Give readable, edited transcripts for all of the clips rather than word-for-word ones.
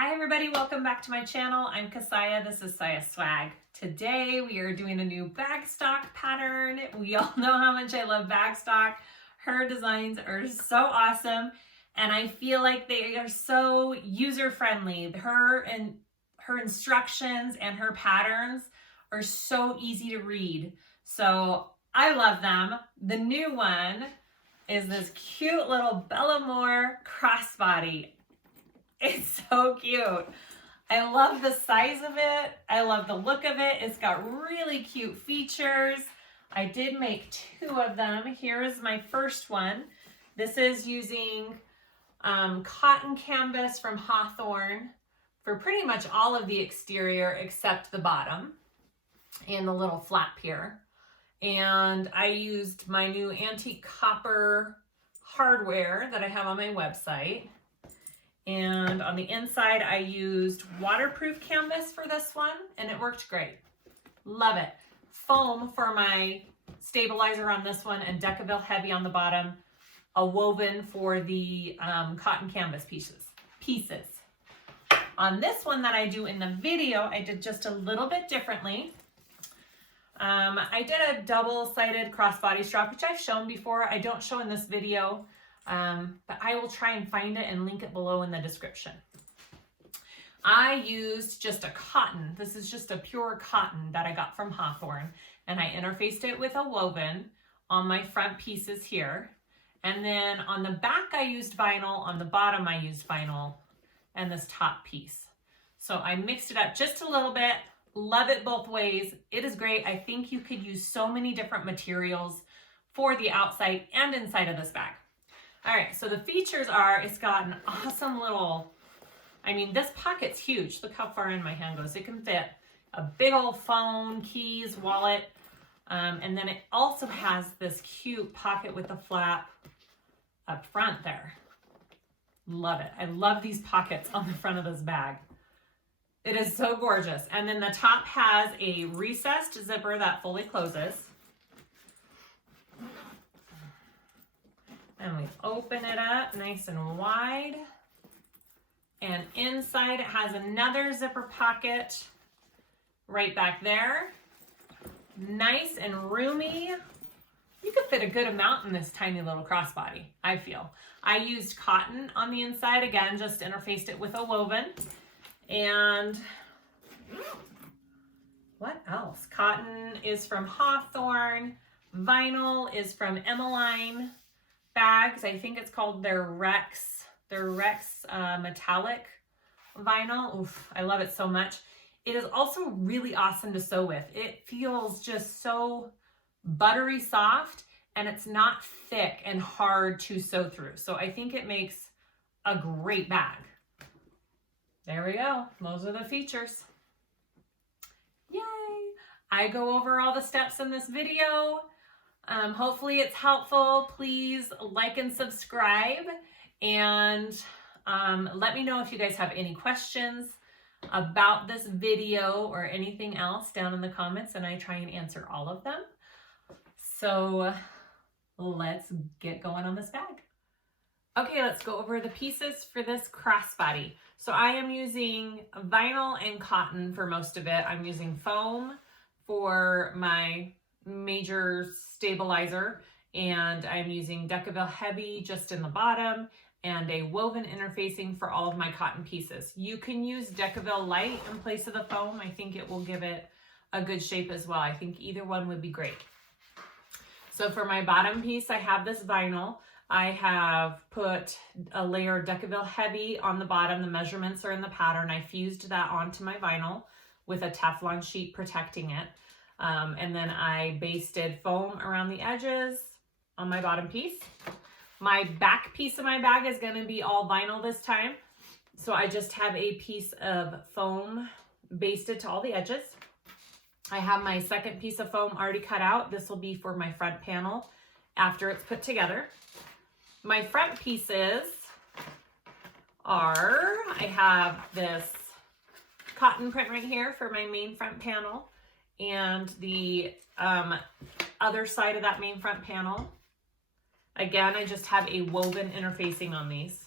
Hi everybody, welcome back to my channel. I'm Kassiah, this is SiahSwag. Today we are doing a new Bagstock pattern. We all know how much I love Bagstock. Her designs are so awesome and I feel like they are so user-friendly. Her instructions and her patterns are so easy to read. So I love them. The new one is this cute little Belamour crossbody. It's so cute. I love the size of it. I love the look of it. It's got really cute features. I did make two of them. Here is my first one. This is using cotton canvas from Hawthorn for pretty much all of the exterior except the bottom and the little flap here. And I used my new antique copper hardware that I have on my website. And on the inside, I used waterproof canvas for this one, and it worked great. Love it. Foam for my stabilizer on this one, and Decaville Heavy on the bottom. A woven for the cotton canvas pieces. On this one that I do in the video, I did just a little bit differently. I did a double-sided crossbody strap, which I've shown before. I don't show in this video. But I will try and find it and link it below in the description. I used just a cotton. This is just a pure cotton that I got from Hawthorn, and I interfaced it with a woven on my front pieces here. And then on the back, I used vinyl. On the bottom, I used vinyl and this top piece. So I mixed it up just a little bit. Love it both ways. It is great. I think you could use so many different materials for the outside and inside of this bag. All right, so the features are, it's got an awesome little, this pocket's huge. Look how far in my hand goes. It can fit a big old phone, keys, wallet, and then it also has this cute pocket with a flap up front there. Love it. I love these pockets on the front of this bag. It is so gorgeous. And then the top has a recessed zipper that fully closes. And we open it up nice and wide. And inside it has another zipper pocket right back there. Nice and roomy. You could fit a good amount in this tiny little crossbody, I feel. I used cotton on the inside, again, just interfaced it with a woven. And what else? Cotton is from Hawthorn. Vinyl is from Emmaline Bags. I think it's called their Rex metallic vinyl. Oof, I love it so much. It is also really awesome to sew with. It feels just so buttery soft, and it's not thick and hard to sew through. So I think it makes a great bag. There we go. Those are the features. Yay! I go over all the steps in this video. Hopefully it's helpful. Please like and subscribe, and let me know if you guys have any questions about this video or anything else down in the comments, and I try and answer all of them. So let's get going on this bag. Okay, let's go over the pieces for this crossbody. So I am using vinyl and cotton for most of it. I'm using foam for my major stabilizer, and I'm using Decaville Heavy just in the bottom, and a woven interfacing for all of my cotton pieces. You can use Decaville Light in place of the foam. I think it will give it a good shape as well. I think either one would be great. So for my bottom piece, I have this vinyl. I have put a layer of Decaville Heavy on the bottom. The measurements are in the pattern. I fused that onto my vinyl with a Teflon sheet protecting it. And then I basted foam around the edges on my bottom piece. My back piece of my bag is going to be all vinyl this time. So I just have a piece of foam basted to all the edges. I have my second piece of foam already cut out. This will be for my front panel after it's put together. My front pieces are, I have this cotton print right here for my main front panel, and the other side of that main front panel. Again, I just have a woven interfacing on these.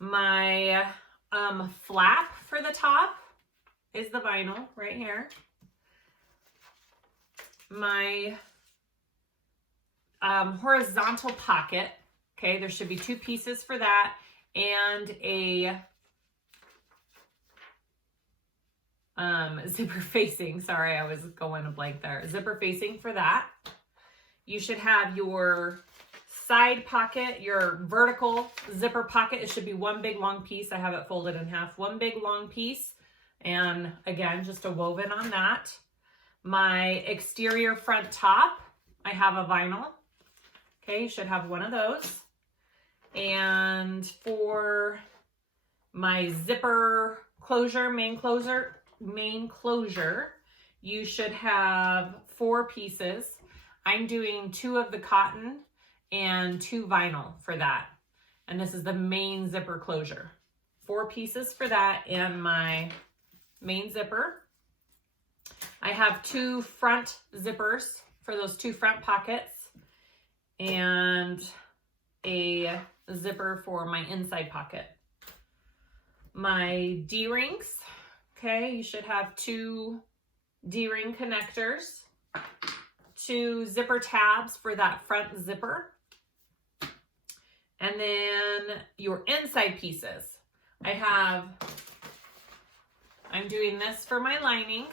My flap for the top is the vinyl right here. My horizontal pocket, okay, there should be 2 pieces for that, and a zipper facing. Sorry, I was going a blank there. Zipper facing for that. You should have your side pocket, your vertical zipper pocket. It should be 1 big long piece. I have it folded in half. 1 big long piece. And again, just a woven on that. My exterior front top, I have a vinyl. Okay, you should have one of those. And for my zipper closure, main closure, you should have 4 pieces. I'm doing 2 of the cotton and 2 vinyl for that. And this is the main zipper closure. 4 pieces for that and my main zipper. I have 2 front zippers for those 2 front pockets and a zipper for my inside pocket. My D-rings, okay, you should have 2 D-ring connectors, 2 zipper tabs for that front zipper, and then your inside pieces. I'm doing this for my lining,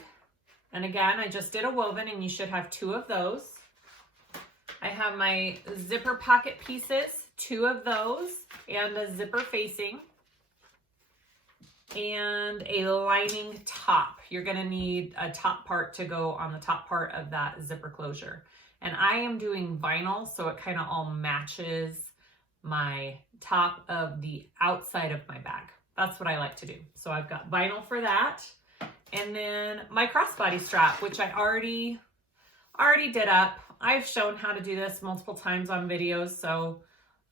and again, I just did a woven, and you should have 2 of those. I have my zipper pocket pieces, 2 of those, and a zipper facing, and a lining top. You're gonna need a top part to go on the top part of that zipper closure. And I am doing vinyl, so it kind of all matches my top of the outside of my bag. That's what I like to do. So I've got vinyl for that. And then my crossbody strap, which I already did up. I've shown how to do this multiple times on videos, so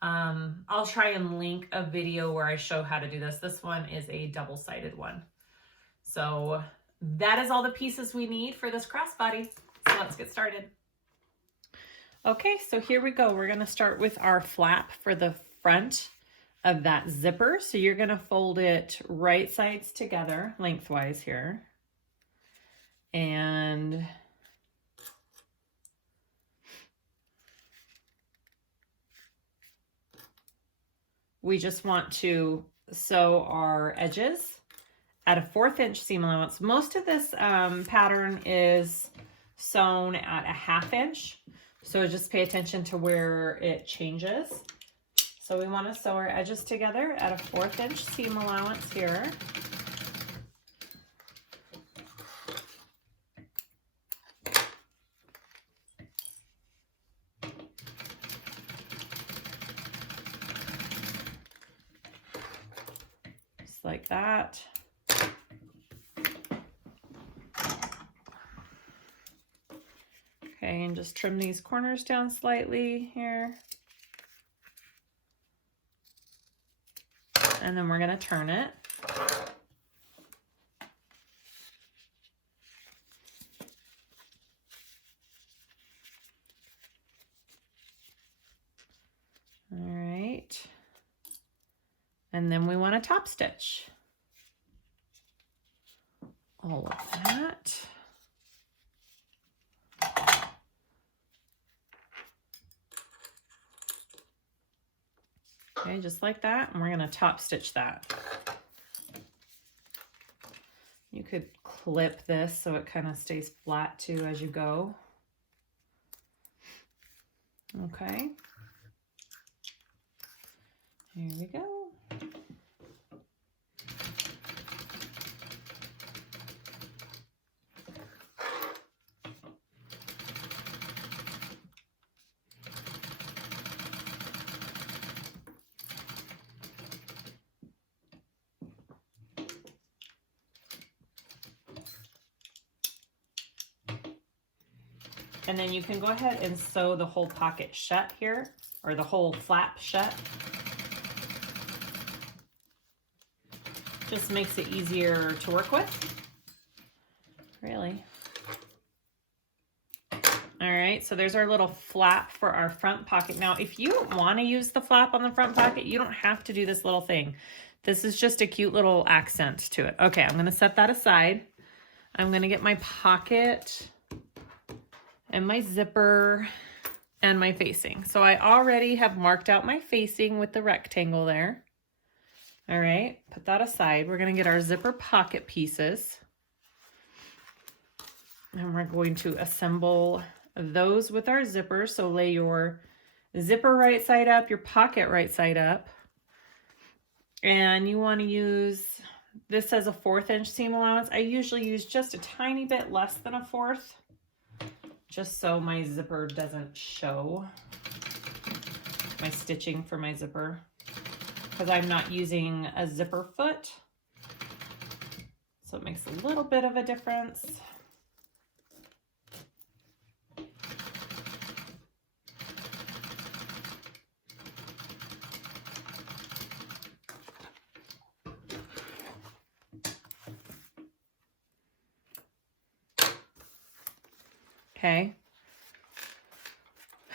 I'll try and link a video where I show how to do this. This one is a double-sided one. So that is all the pieces we need for this crossbody. So let's get started. Okay, so here we go. We're gonna start with our flap for the front of that zipper. So you're gonna fold it right sides together, lengthwise here. And we just want to sew our edges at a 1/4 inch seam allowance. Most of this pattern is sewn at a 1/2 inch. So just pay attention to where it changes. So we want to sew our edges together at a 1/4 inch seam allowance here. Just like that. Okay, and just trim these corners down slightly here. And then we're going to turn it. All right. And then we want to top stitch all of that. Okay, just like that, and we're gonna top stitch that. You could clip this so it kind of stays flat too as you go. Okay. Here we go. And then you can go ahead and sew the whole pocket shut here, or the whole flap shut. Just makes it easier to work with, really. All right, so there's our little flap for our front pocket. Now, if you don't want to use the flap on the front pocket, you don't have to do this little thing. This is just a cute little accent to it. Okay, I'm gonna set that aside. I'm gonna get my pocket and my zipper and my facing. So I already have marked out my facing with the rectangle there. All right, put that aside. We're gonna get our zipper pocket pieces. And we're going to assemble those with our zipper. So lay your zipper right side up, your pocket right side up. And you want to use, this as a 1/4 inch seam allowance. I usually use just a tiny bit less than a 1/4, just so my zipper doesn't show, my stitching for my zipper, because I'm not using a zipper foot. So it makes a little bit of a difference. Okay,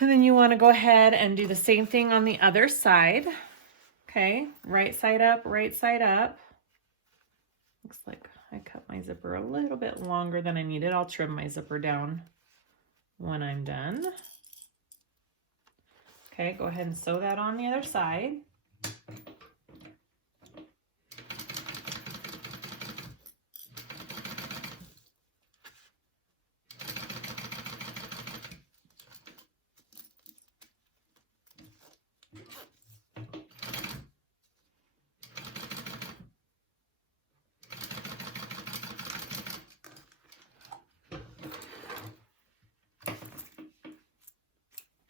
and then you want to go ahead and do the same thing on the other side. Okay, right side up, right side up. Looks like I cut my zipper a little bit longer than I needed. I'll trim my zipper down when I'm done. Okay, go ahead and sew that on the other side.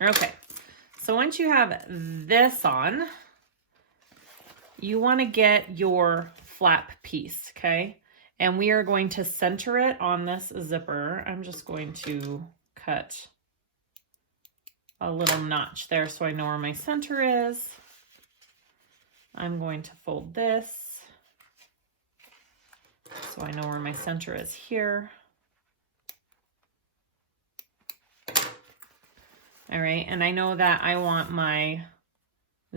Okay, so once you have this on, you want to get your flap piece, okay? And we are going to center it on this zipper. I'm just going to cut a little notch there so I know where my center is. I'm going to fold this so I know where my center is here. All right, and I know that I want my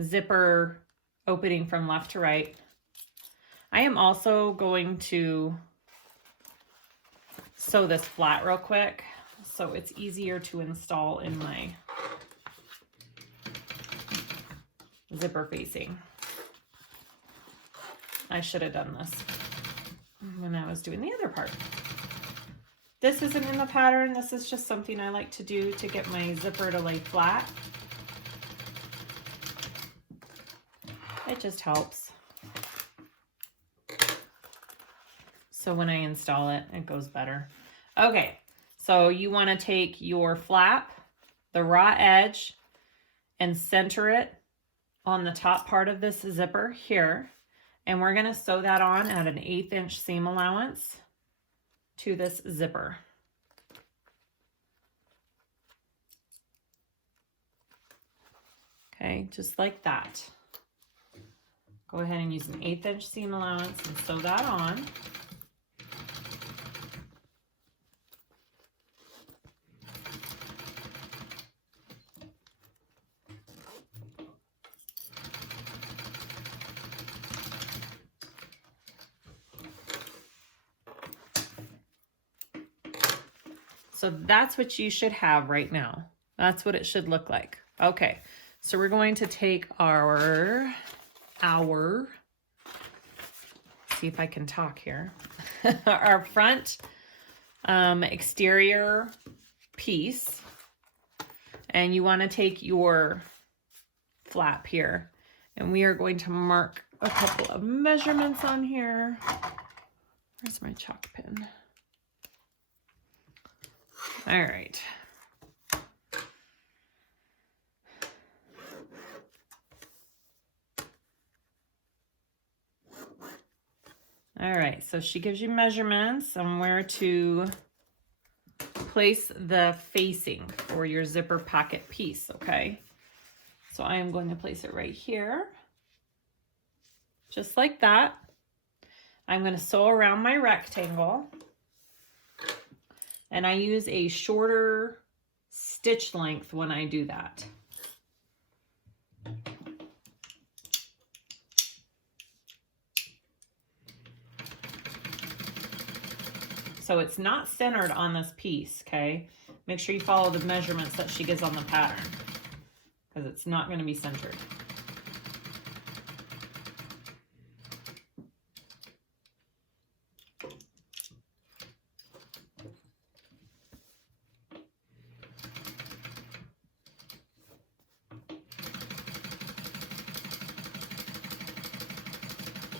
zipper opening from left to right. I am also going to sew this flat real quick so it's easier to install in my zipper facing. I should have done this when I was doing the other part. This isn't in the pattern. This is just something I like to do to get my zipper to lay flat. It just helps. So when I install it, it goes better. Okay, so you want to take your flap, the raw edge, and center it on the top part of this zipper here. And we're going to sew that on at an 1/8 inch seam allowance to this zipper. Okay, just like that. Go ahead and use an 1/8 inch seam allowance and sew that on. So that's what you should have right now. That's what it should look like. Okay, so we're going to take our see if I can talk here, our front exterior piece, and you want to take your flap here, and we are going to mark a couple of measurements on here. Where's my chalk pen? All right. All right, so she gives you measurements on where to place the facing for your zipper pocket piece, okay? So I am going to place it right here, just like that. I'm going to sew around my rectangle. And I use a shorter stitch length when I do that. So it's not centered on this piece, okay? Make sure you follow the measurements that she gives on the pattern, because it's not going to be centered.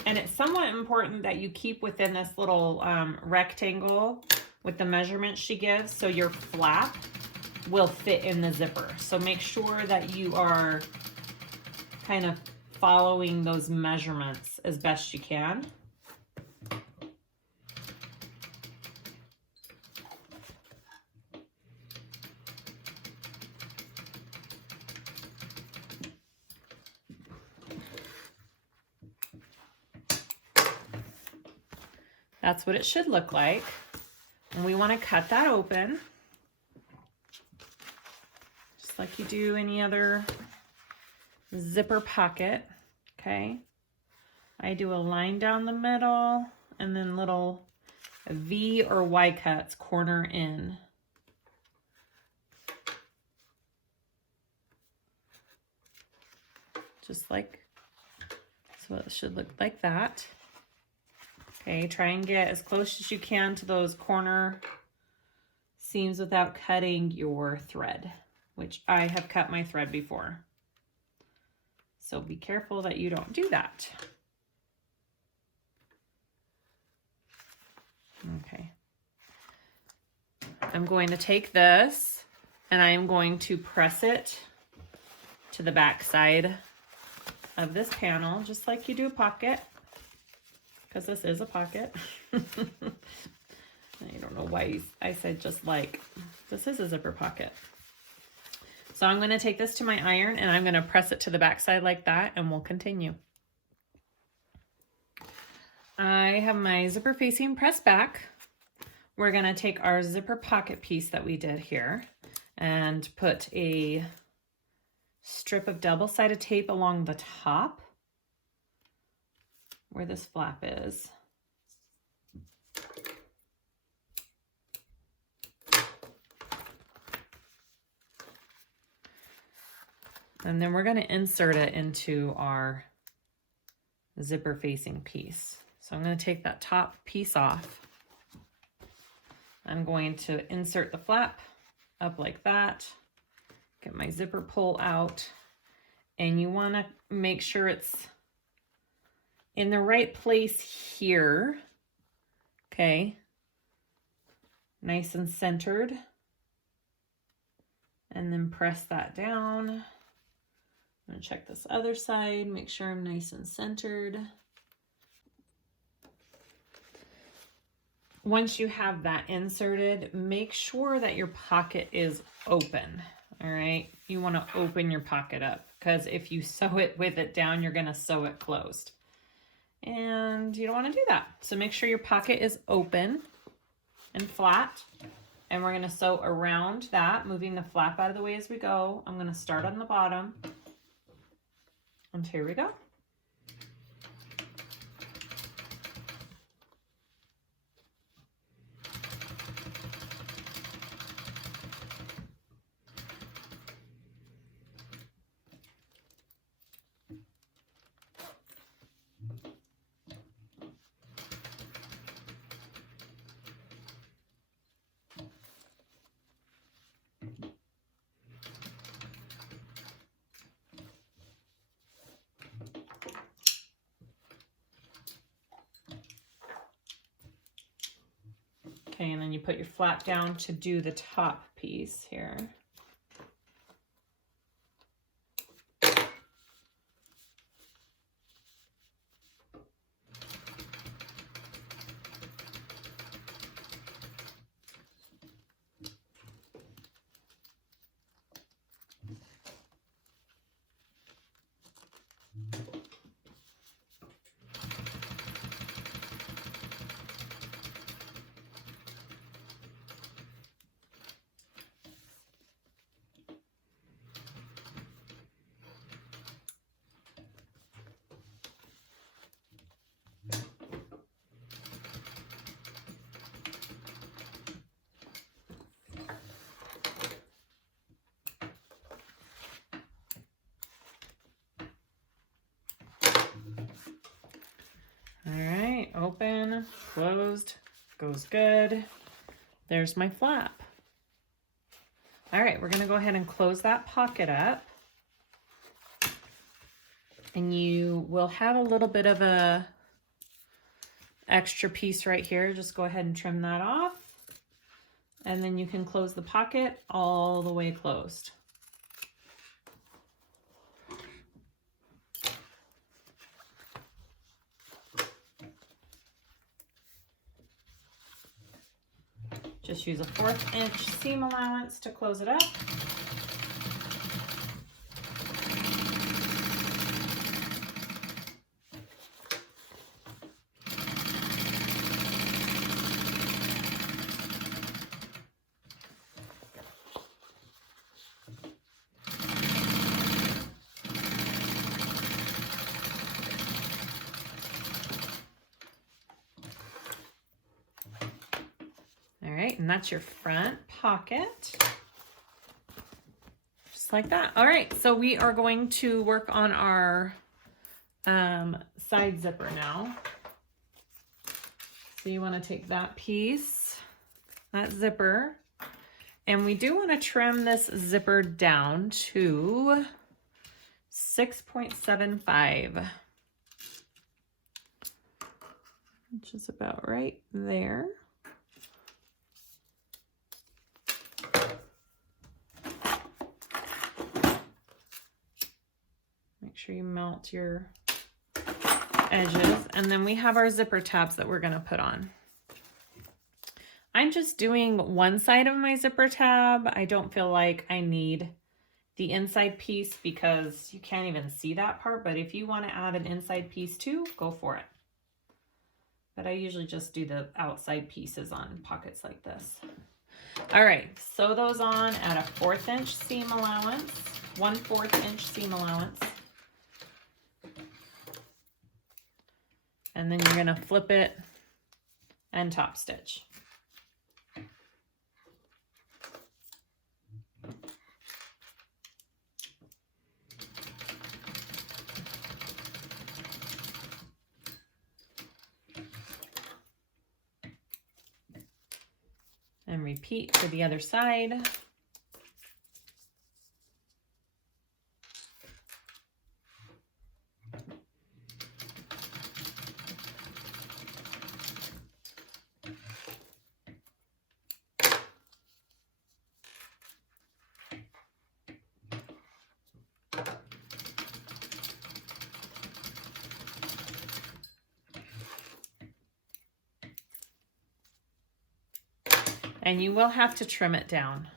And it's somewhat important that you keep within this little rectangle with the measurements she gives, so your flap will fit in the zipper. So make sure that you are kind of following those measurements as best you can. That's what it should look like. And we want to cut that open, just like you do any other zipper pocket, okay? I do a line down the middle and then little V or Y cuts corner in. Just like, so it should look like that. Okay, try and get as close as you can to those corner seams without cutting your thread, which I have cut my thread before. So be careful that you don't do that. Okay. I'm going to take this and I'm going to press it to the back side of this panel, just like you do a pocket. Because this is a pocket. I don't know why I said just like. This is a zipper pocket. So I'm going to take this to my iron and I'm going to press it to the back side like that, and we'll continue. I have my zipper facing pressed back. We're going to take our zipper pocket piece that we did here and put a strip of double-sided tape along the top where this flap is. And then we're going to insert it into our zipper facing piece. So I'm going to take that top piece off. I'm going to insert the flap up like that, get my zipper pull out, and you want to make sure it's in the right place here, okay, nice and centered, and then press that down. I'm gonna check this other side, make sure I'm nice and centered. Once you have that inserted, make sure that your pocket is open, all right? You wanna open your pocket up, because if you sew it with it down, you're gonna sew it closed. And you don't want to do that. So make sure your pocket is open and flat. And we're going to sew around that, moving the flap out of the way as we go. I'm going to start on the bottom. And here we go. Okay, and then you put your flap down to do the top piece here. closed, goes good. There's my flap. All right, we're gonna go ahead and close that pocket up. And you will have a little bit of a extra piece right here. Just go ahead and trim that off. And then you can close the pocket all the way closed. Just use a 1/4 inch seam allowance to close it up. And that's your front pocket, just like that. All right, so we are going to work on our side zipper now. So you want to take that piece, that zipper, and we do want to trim this zipper down to 6.75, which is about right there. Make sure you mount your edges. And then we have our zipper tabs that we're going to put on. I'm just doing one side of my zipper tab. I don't feel like I need the inside piece because you can't even see that part. But if you want to add an inside piece too, go for it. But I usually just do the outside pieces on pockets like this. All right, sew those on at a 1/4 inch seam allowance, 1/4 inch seam allowance. And then you're gonna flip it and top stitch. And repeat for the other side. And you will have to trim it down.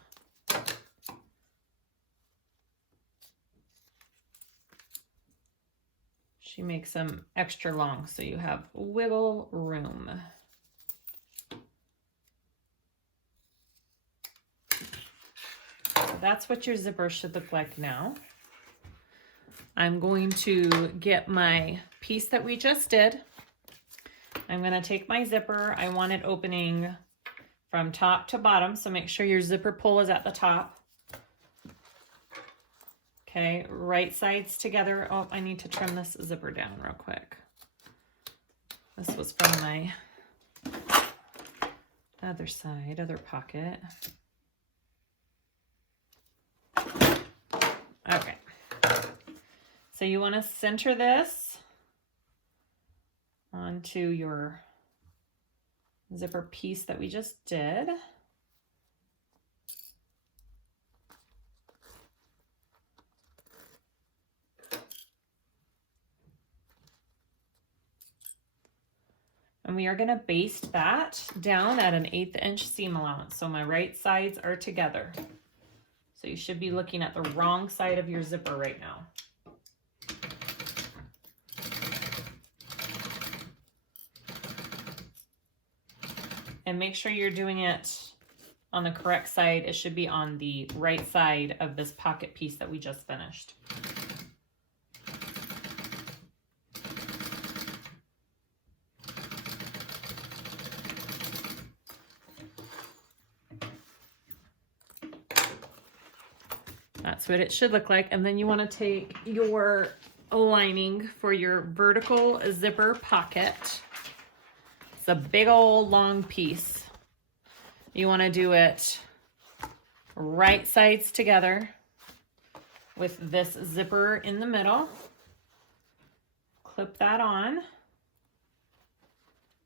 She makes them extra long so you have wiggle room. So that's what your zipper should look like now. I'm going to get my piece that we just did. I'm going to take my zipper. I want it opening from top to bottom, so make sure your zipper pull is at the top. Okay, right sides together. Oh, I need to trim this zipper down real quick. This was from my other side, other pocket. Okay, so you want to center this onto your zipper piece that we just did. And we are going to baste that down at an 1/8 inch seam allowance. So my right sides are together. So you should be looking at the wrong side of your zipper right now. And make sure you're doing it on the correct side. It should be on the right side of this pocket piece that we just finished. That's what it should look like. And then you want to take your lining for your vertical zipper pocket. It's a big old long piece. You want to do it right sides together with this zipper in the middle. Clip that on,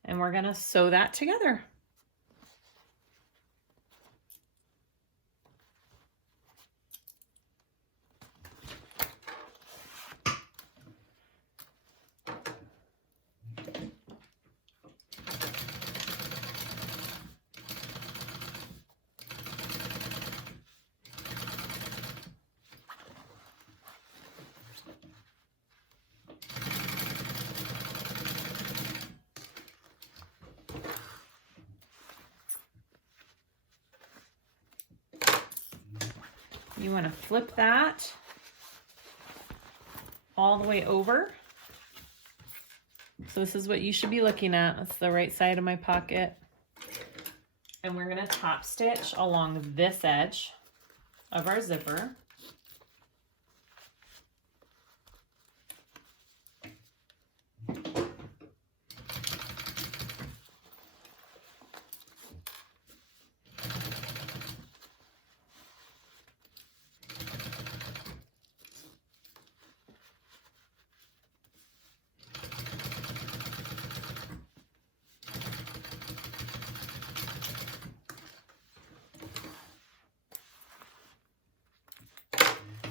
and we're going to sew that together. You want to flip that all the way over. So this is what you should be looking at. That's the right side of my pocket. And we're going to top stitch along this edge of our zipper.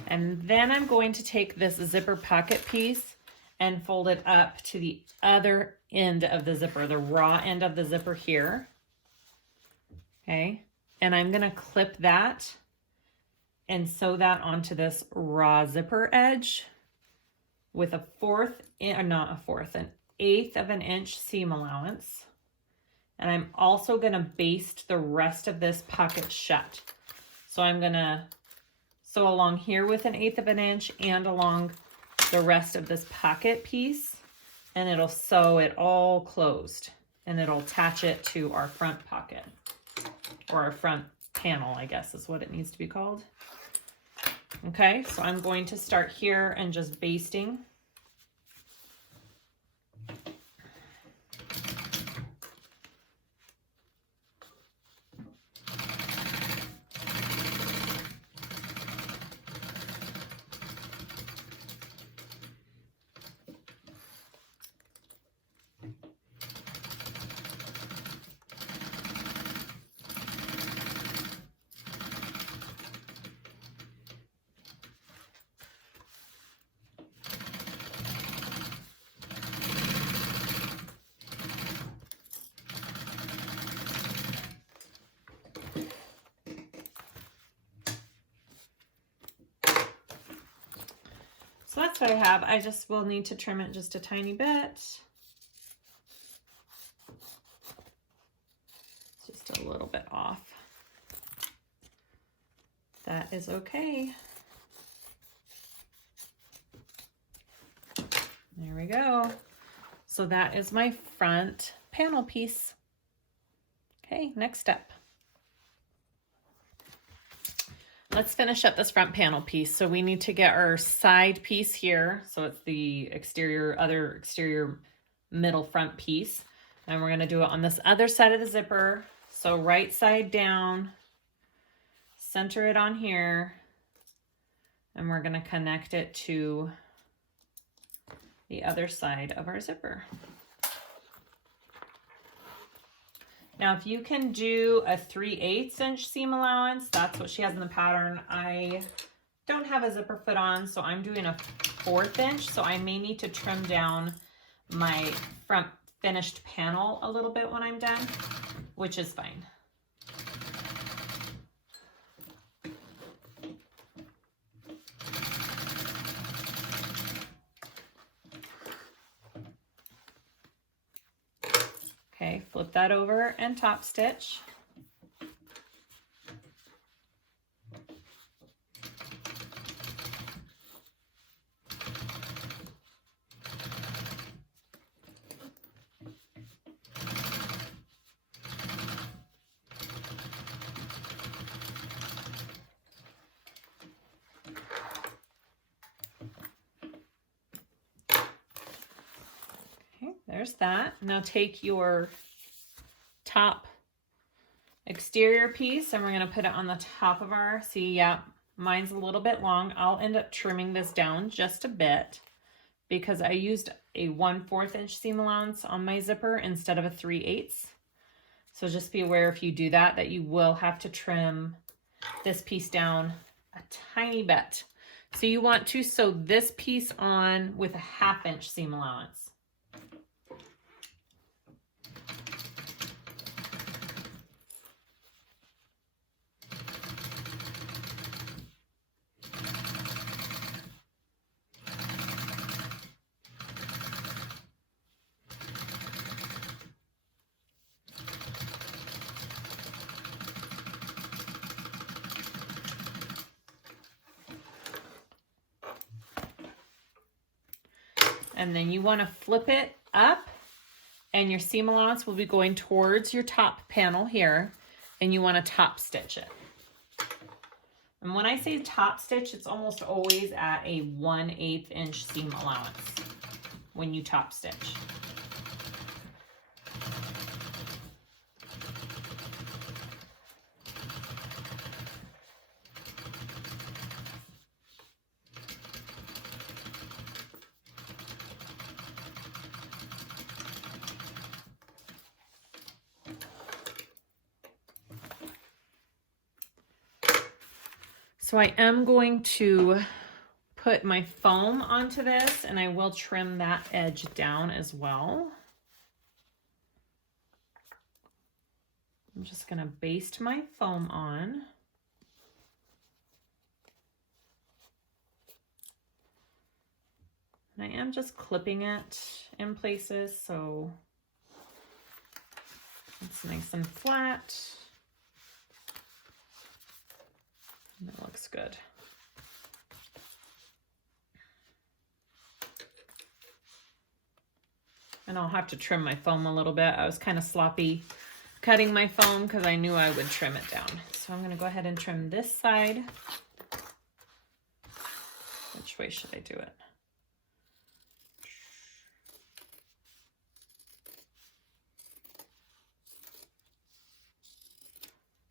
And then I'm going to take this zipper pocket piece and fold it up to the other end of the zipper, the raw end of the zipper here. Okay, and I'm gonna clip that and sew that onto this raw zipper edge with an eighth of an inch seam allowance. And I'm also gonna baste the rest of this pocket shut. So I'm gonna sew along here with an eighth of an inch and along the rest of this pocket piece, and it'll sew it all closed, and it'll attach it to our front pocket, or our front panel, I guess is what it needs to be called. Okay, so I'm going to start here and just basting. So that's what I have. I just will need to trim it just a tiny bit. Just a little bit off. That is okay. There we go. So that is my front panel piece. Okay, next step. Let's finish up this front panel piece. So we need to get our side piece here. So it's the other exterior middle front piece. And we're gonna do it on this other side of the zipper. So right side down, center it on here, and we're gonna connect it to the other side of our zipper. Now, if you can do a 3/8 inch seam allowance, that's what she has in the pattern. I don't have a zipper foot on, so I'm doing a 1/4 inch. So I may need to trim down my front finished panel a little bit when I'm done, which is fine. Okay, flip that over and top stitch. Okay, there's that. Now take your top exterior piece and we're going to put it on the top of our, see, yeah, mine's a little bit long. I'll end up trimming this down just a bit because I used a 1/4 inch seam allowance on my zipper instead of a 3/8. So just be aware if you do that, that you will have to trim this piece down a tiny bit. So you want to sew this piece on with a 1/2 inch seam allowance. And then you want to flip it up and your seam allowance will be going towards your top panel here and you want to top stitch it. And when I say top stitch, it's almost always at a 1/8 inch seam allowance when you top stitch. So I am going to put my foam onto this and I will trim that edge down as well. I'm just going to baste my foam on. And I am just clipping it in places so it's nice and flat. That looks good. And I'll have to trim my foam a little bit. I was kind of sloppy cutting my foam because I knew I would trim it down. So I'm going to go ahead and trim this side. Which way should I do it?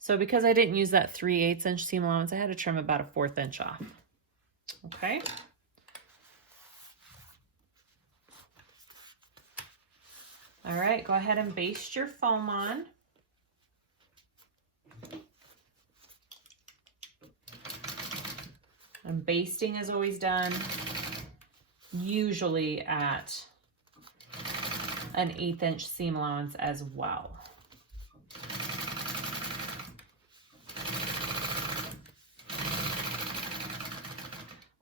So because I didn't use that 3/8 inch seam allowance, I had to trim about a 1/4 inch off. Okay. All right, go ahead and baste your foam on. And basting is always done usually at an 1/8 inch seam allowance as well.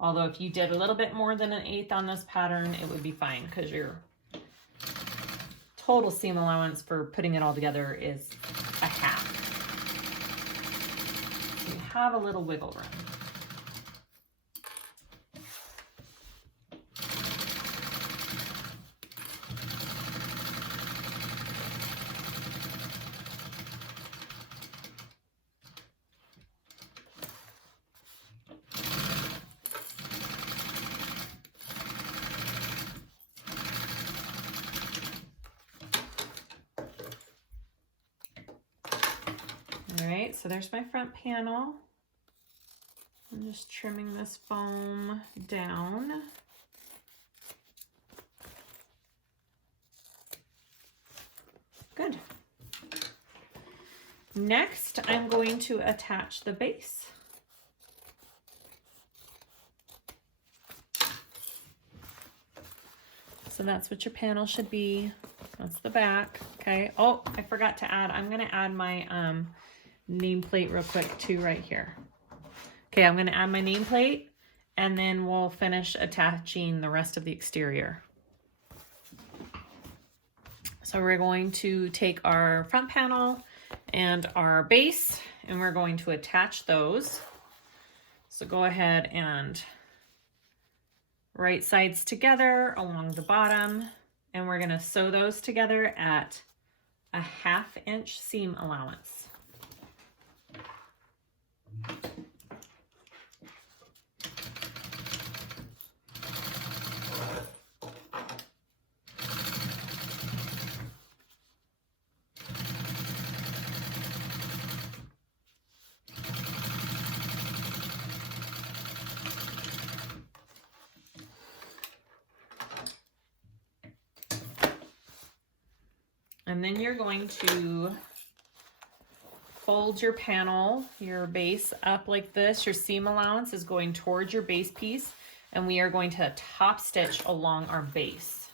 Although if you did a little bit more than an 1/8 on this pattern, it would be fine because your total seam allowance for putting it all together is a 1/2. So you have a little wiggle room. Alright, so there's my front panel. I'm just trimming this foam down. Good. Next, I'm going to attach the base. So that's what your panel should be. That's the back. Okay. Oh, I forgot to add, I'm going to add my nameplate real quick too right here. Okay, I'm going to add my nameplate and then we'll finish attaching the rest of the exterior. So we're going to take our front panel and our base and we're going to attach those. So go ahead and right sides together along the bottom and we're going to sew those together at a 1/2 inch seam allowance. And then you're going to fold your panel, your base up like this. Your seam allowance is going towards your base piece, and we are going to top stitch along our base.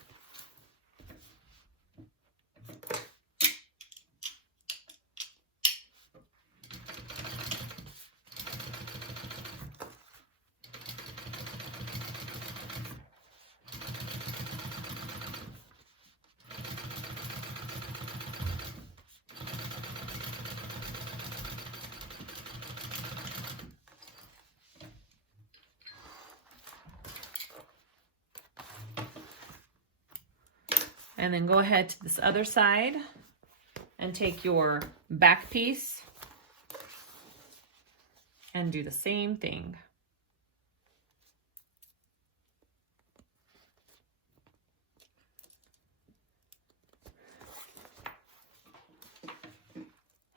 And then go ahead to this other side and take your back piece and do the same thing.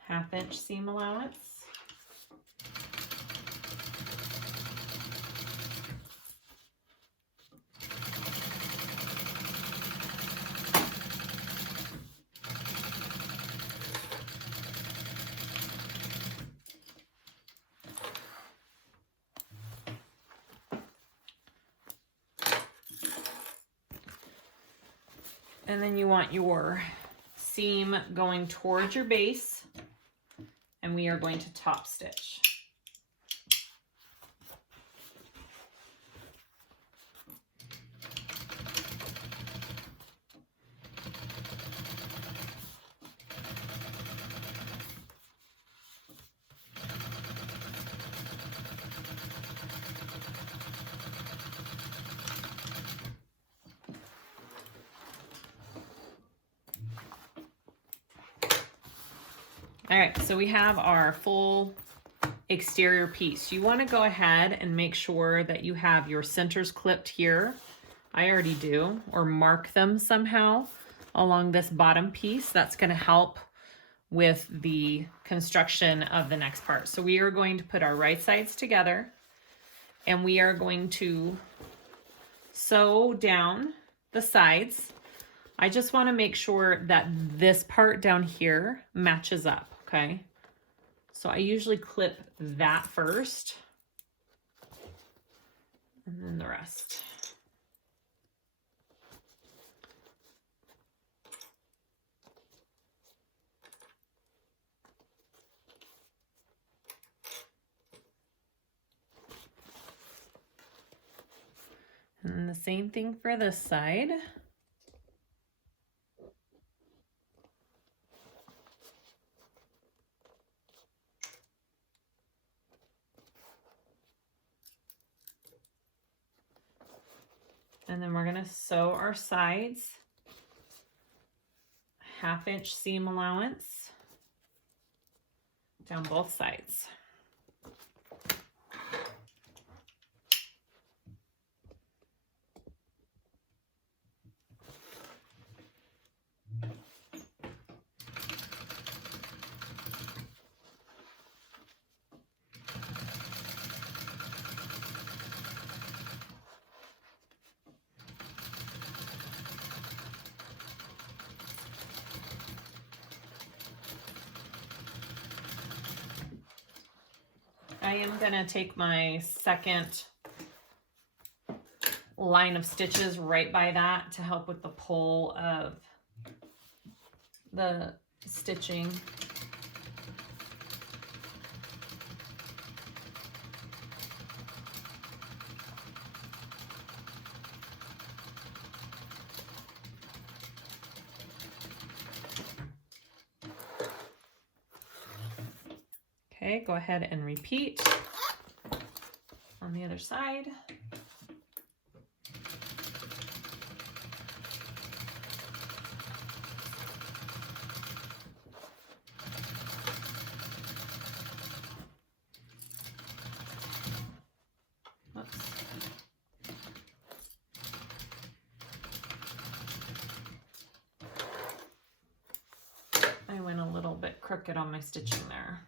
Half-inch seam allowance. And then you want your seam going towards your base, and we are going to top stitch. All right, so we have our full exterior piece. You want to go ahead and make sure that you have your centers clipped here. I already do, or mark them somehow along this bottom piece. That's going to help with the construction of the next part. So we are going to put our right sides together, and we are going to sew down the sides. I just want to make sure that this part down here matches up. Okay, so I usually clip that first and then the rest. And the same thing for this side. And then we're going to sew our sides, half-inch seam allowance down both sides. I am going to take my second line of stitches right by that to help with the pull of the stitching. Okay, go ahead and repeat on the other side. Oops. I went a little bit crooked on my stitching there.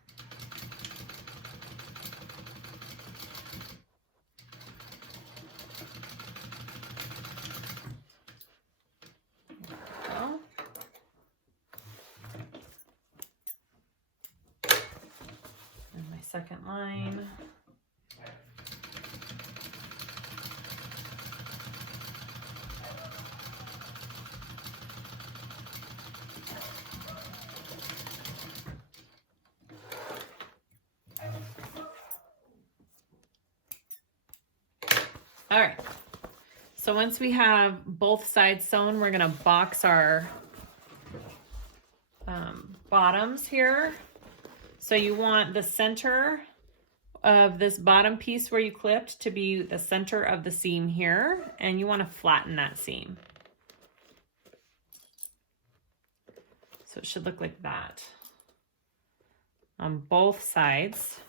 second line. All right, so once we have both sides sewn, we're gonna box our bottoms here. So you want the center of this bottom piece where you clipped to be the center of the seam here, and you want to flatten that seam. So it should look like that on both sides.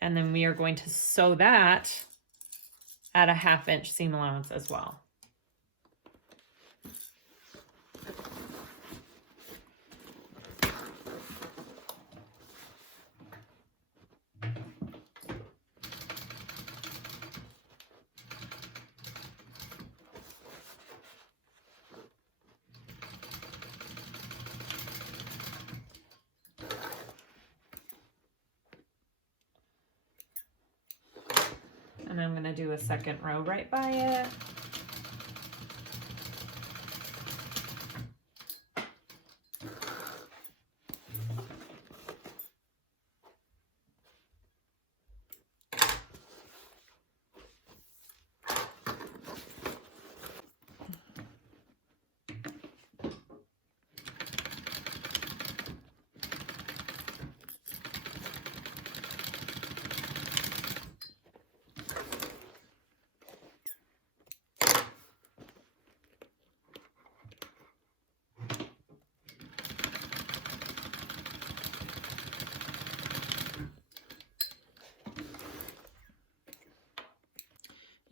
And then we are going to sew that at a 1/2 inch seam allowance as well. And I'm going to do a second row right by it.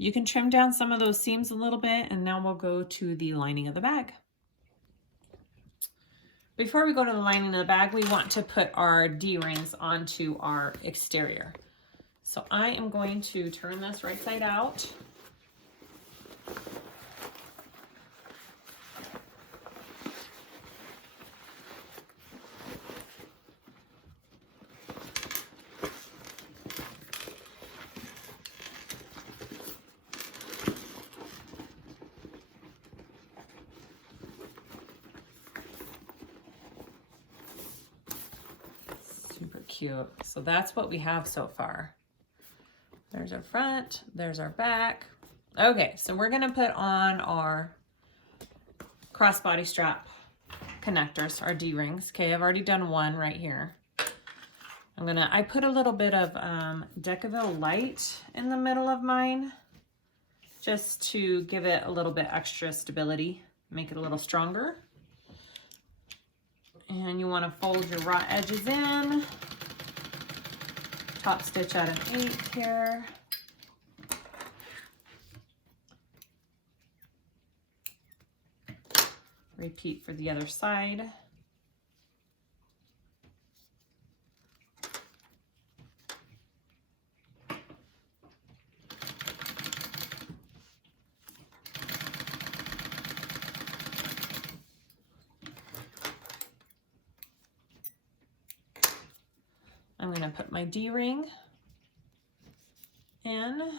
You can trim down some of those seams a little bit, and now we'll go to the lining of the bag. Before we go to the lining of the bag, we want to put our D-rings onto our exterior. So I am going to turn this right side out. Super cute. So that's what we have so far. There's our front, there's our back. Okay, so we're gonna put on our crossbody strap connectors, our D-rings. Okay, I've already done one right here. I put a little bit of Decaville Light in the middle of mine just to give it a little bit extra stability, make it a little stronger. And you want to fold your raw edges in, top stitch at an 1/8 here. Repeat for the other side. I'm going to put my D-ring in.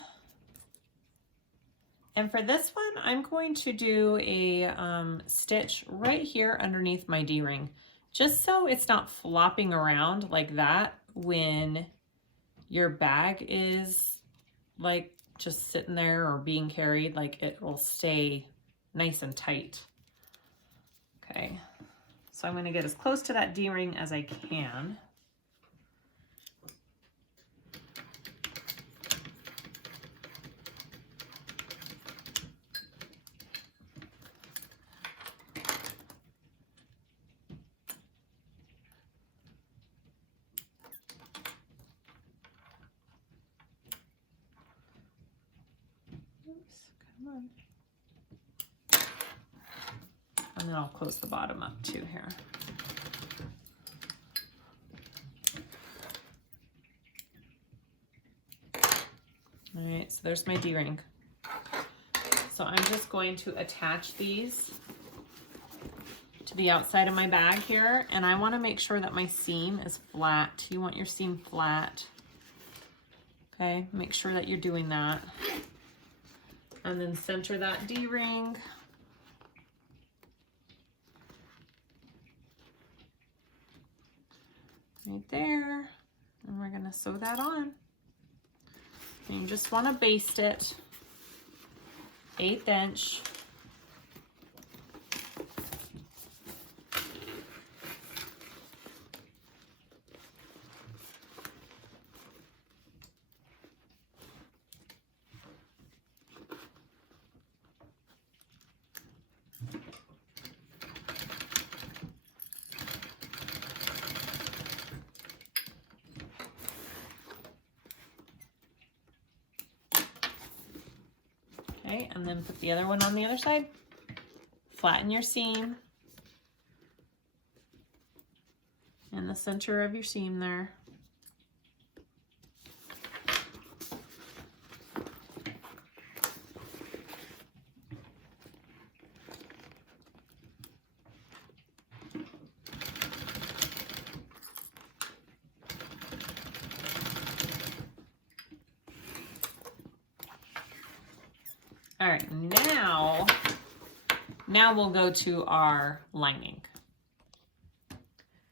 And for this one, I'm going to do a stitch right here underneath my D-ring, just so it's not flopping around like that when your bag is like just sitting there or being carried, like it will stay nice and tight. Okay, so I'm going to get as close to that D-ring as I can. And then I'll close the bottom up too here. All right, so there's my D-ring. So I'm just going to attach these to the outside of my bag here, and I want to make sure that my seam is flat. You want your seam flat. Okay, make sure that you're doing that. And then center that D-ring. Right there. And we're gonna sew that on. And you just wanna baste it, 1/8 inch. Okay, and then put the other one on the other side. Flatten your seam in the center of your seam there. All right, now we'll go to our lining.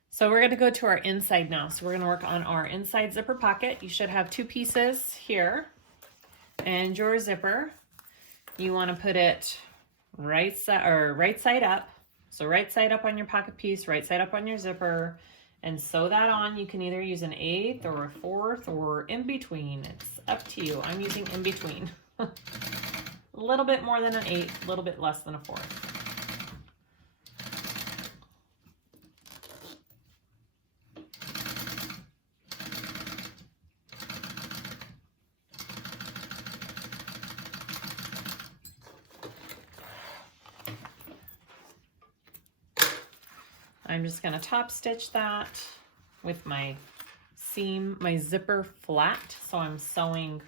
So we're gonna go to our inside now. So we're gonna work on our inside zipper pocket. You should have 2 pieces here and your zipper. You wanna put it right side up. So right side up on your pocket piece, right side up on your zipper, and sew that on. You can either use an 1/8 or a 1/4 or in between. It's up to you. I'm using in between. A little bit more than an 1/8, a little bit less than a 1/4. I'm just gonna top stitch that with my seam, my zipper flat. So I'm sewing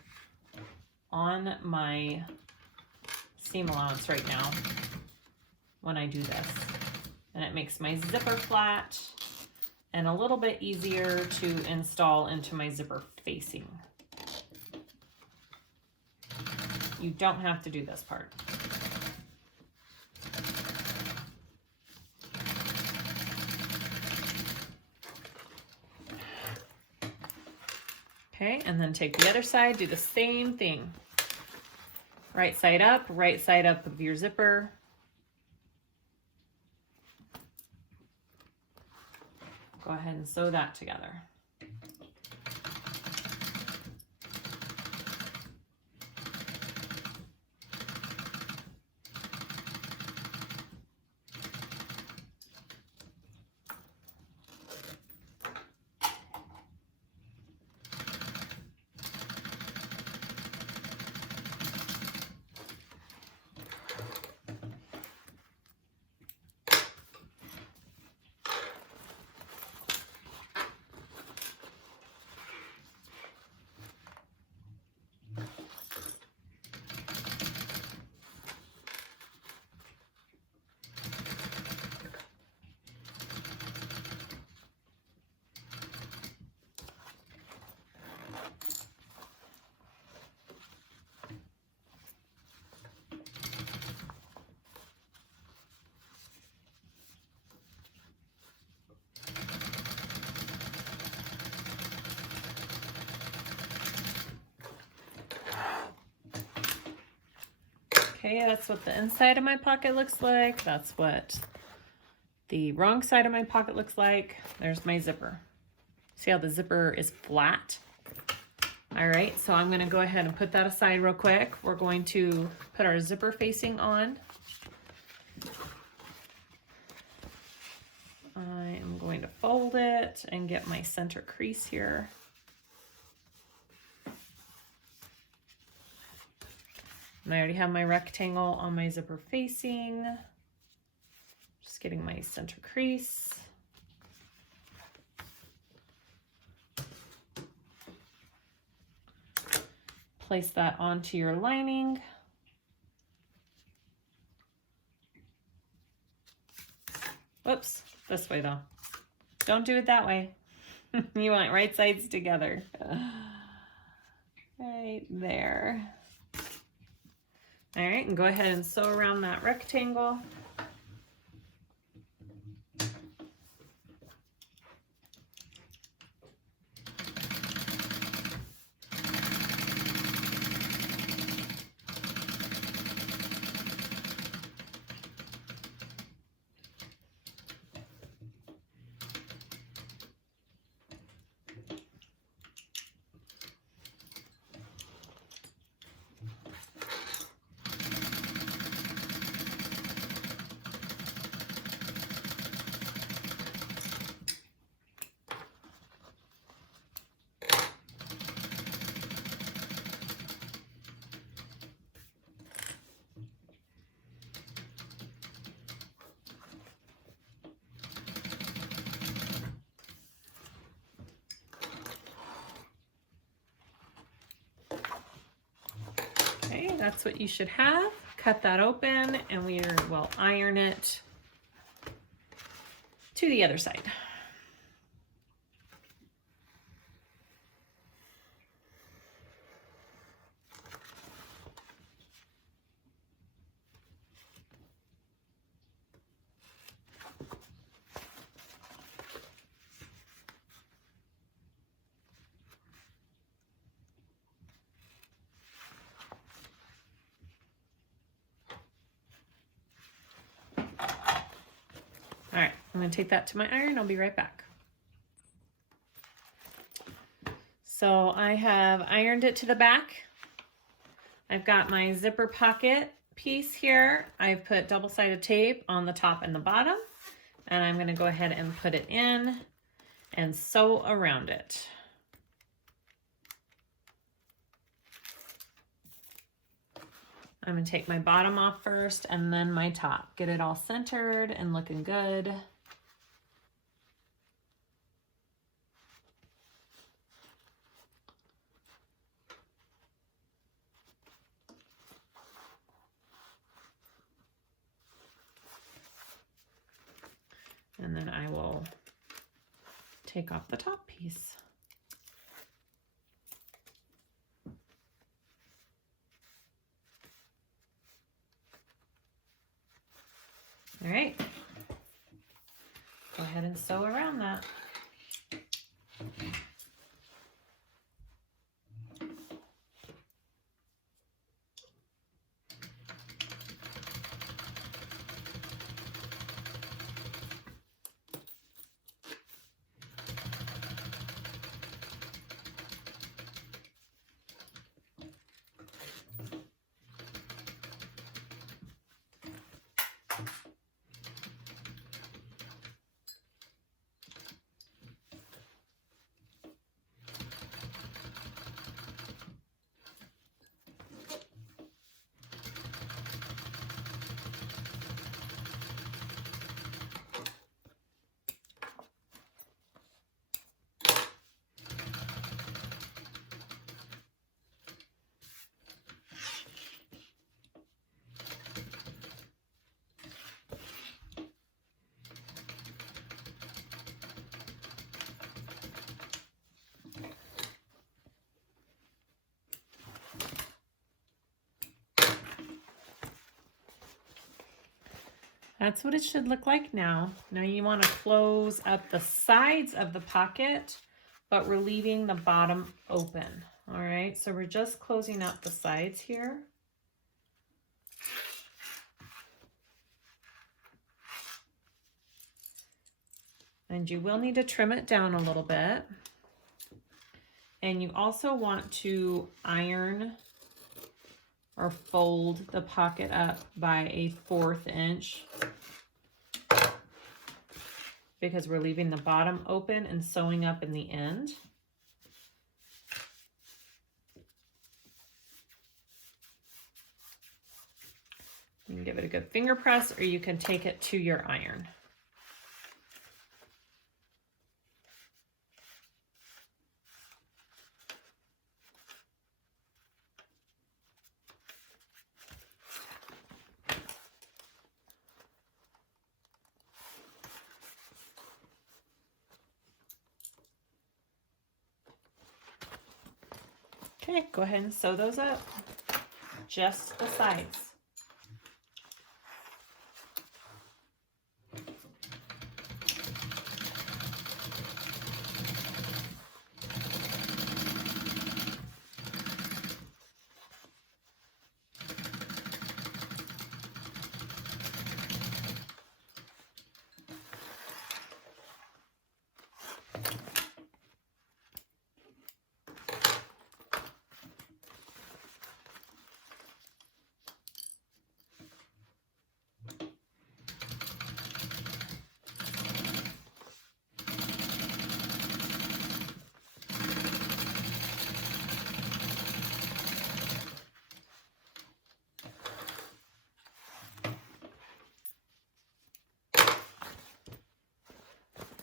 on my seam allowance right now when I do this, and it makes my zipper flat and a little bit easier to install into my zipper facing. You don't have to do this part. Okay, and then take the other side, do the same thing. Right side up of your zipper. Go ahead and sew that together. Okay, that's what the inside of my pocket looks like. That's what the wrong side of my pocket looks like. There's my zipper. See how the zipper is flat? All right, so I'm gonna go ahead and put that aside real quick. We're going to put our zipper facing on. I am going to fold it and get my center crease here. And I already have my rectangle on my zipper facing. Just getting my center crease. Place that onto your lining. Oops, this way though. Don't do it that way. You want right sides together. Right there. All right, and go ahead and sew around that rectangle. Okay, that's what you should have. Cut that open and we will iron it to the other side. All right, I'm gonna take that to my iron. I'll be right back. So I have ironed it to the back. I've got my zipper pocket piece here. I've put double-sided tape on the top and the bottom, and I'm gonna go ahead and put it in and sew around it. I'm gonna take my bottom off first and then my top. Get it all centered and looking good. And then I will take off the top piece. All right, go ahead and sew around that. That's what it should look like now. Now you want to close up the sides of the pocket, but we're leaving the bottom open. All right, so we're just closing up the sides here. And you will need to trim it down a little bit. And you also want to iron or fold the pocket up by a 1/4 inch because we're leaving the bottom open and sewing up in the end. You can give it a good finger press or you can take it to your iron. Okay, go ahead and sew those up, just the sides.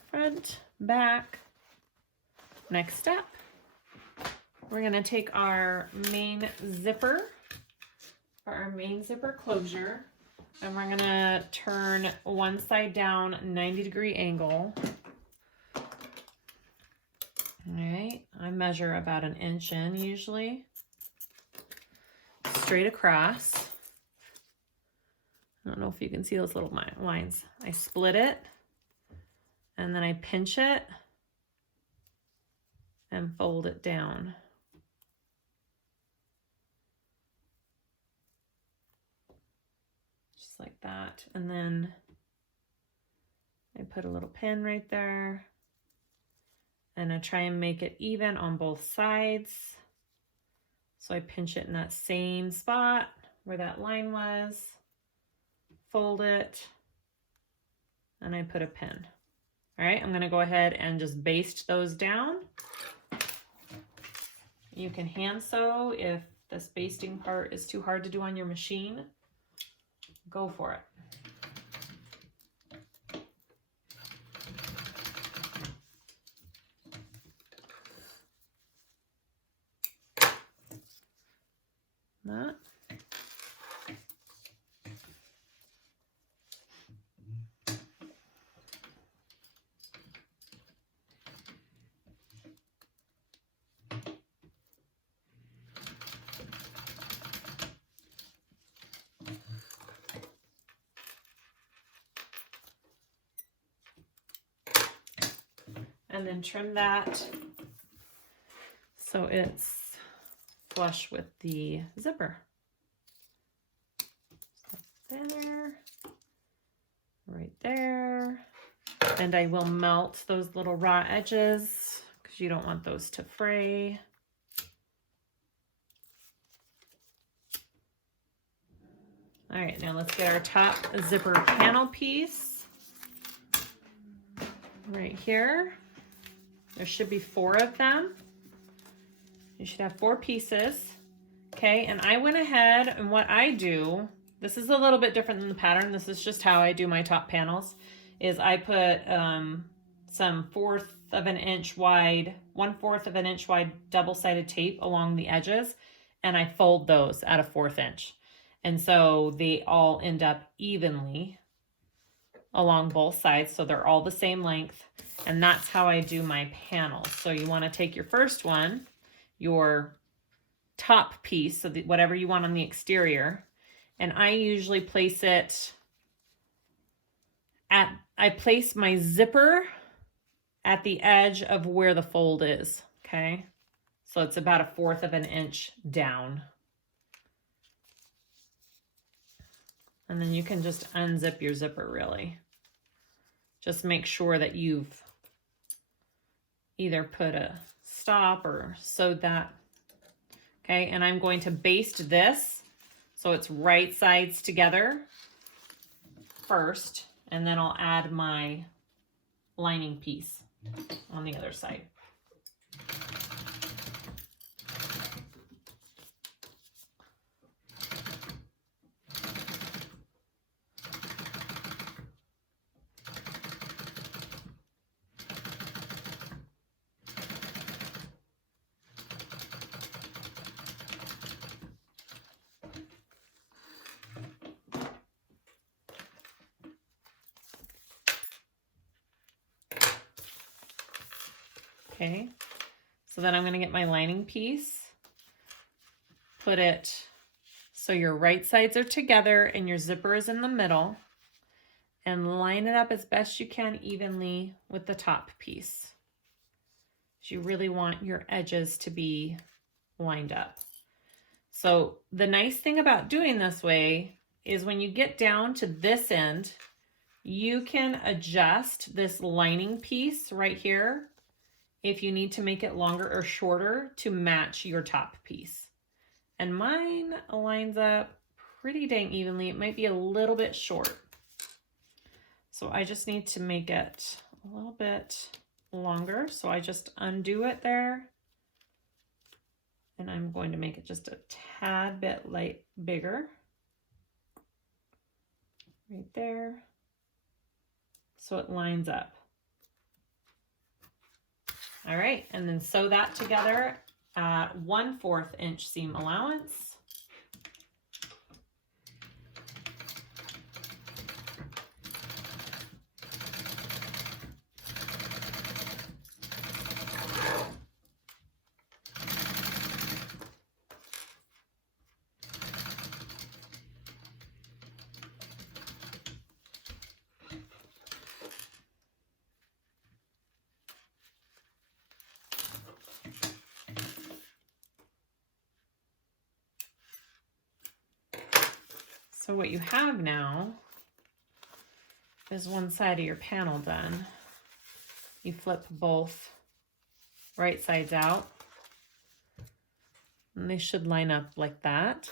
Front, back. Next step, we're gonna take our main zipper, for our main zipper closure, and we're gonna turn one side down 90-degree angle. All right, I measure about 1 inch in usually, straight across. I don't know if you can see those little lines. I split it, and then I pinch it and fold it down. Just like that. And then I put a little pin right there, and I try and make it even on both sides. So I pinch it in that same spot where that line was, fold it, and I put a pin. All right, I'm gonna go ahead and just baste those down. You can hand sew if this basting part is too hard to do on your machine. Go for it. That. And then trim that so it's flush with the zipper. So there, right there. And I will melt those little raw edges because you don't want those to fray. All right, now let's get our top zipper panel piece right here. There should be 4 of them. You should have 4 pieces. Okay, and I went ahead and what I do, this is a little bit different than the pattern. This is just how I do my top panels, is I put some 1/4 of an inch wide double-sided tape along the edges, and I fold those at a 1/4 inch. And so they all end up evenly along both sides, so they're all the same length. And that's how I do my panels. So you want to take your first one, your top piece, so whatever you want on the exterior, and I usually place it at, I place my zipper at the edge of where the fold is, okay? So it's about a 1/4 of an inch down. And then you can just unzip your zipper really. Just make sure that you've either put a stop or sewed that. Okay, and I'm going to baste this so it's right sides together first, and then I'll add my lining piece on the other side. Okay, so then I'm going to get my lining piece, put it so your right sides are together and your zipper is in the middle, and line it up as best you can evenly with the top piece. You really want your edges to be lined up. So the nice thing about doing this way is when you get down to this end, you can adjust this lining piece right here if you need to make it longer or shorter to match your top piece. And mine lines up pretty dang evenly. It might be a little bit short. So I just need to make it a little bit longer. So I just undo it there. And I'm going to make it just a tad bit bigger. Right there. So it lines up. All right, and then sew that together at 1/4 inch seam allowance. So what you have now is one side of your panel done. You flip both right sides out, and they should line up like that.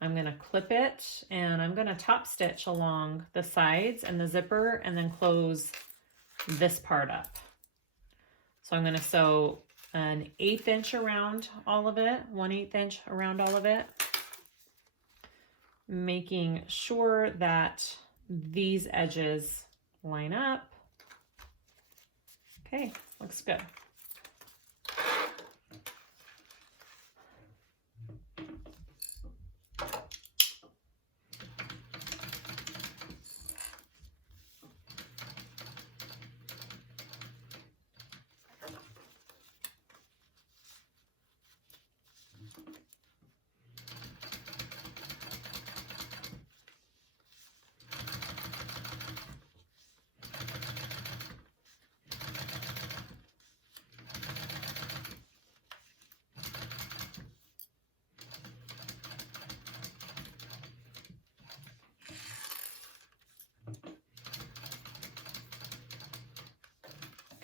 I'm going to clip it, and I'm going to top stitch along the sides and the zipper, and then close this part up. So I'm going to sew an 1/8 inch around all of it, 1/8 inch around all of it, making sure that these edges line up. Okay, looks good.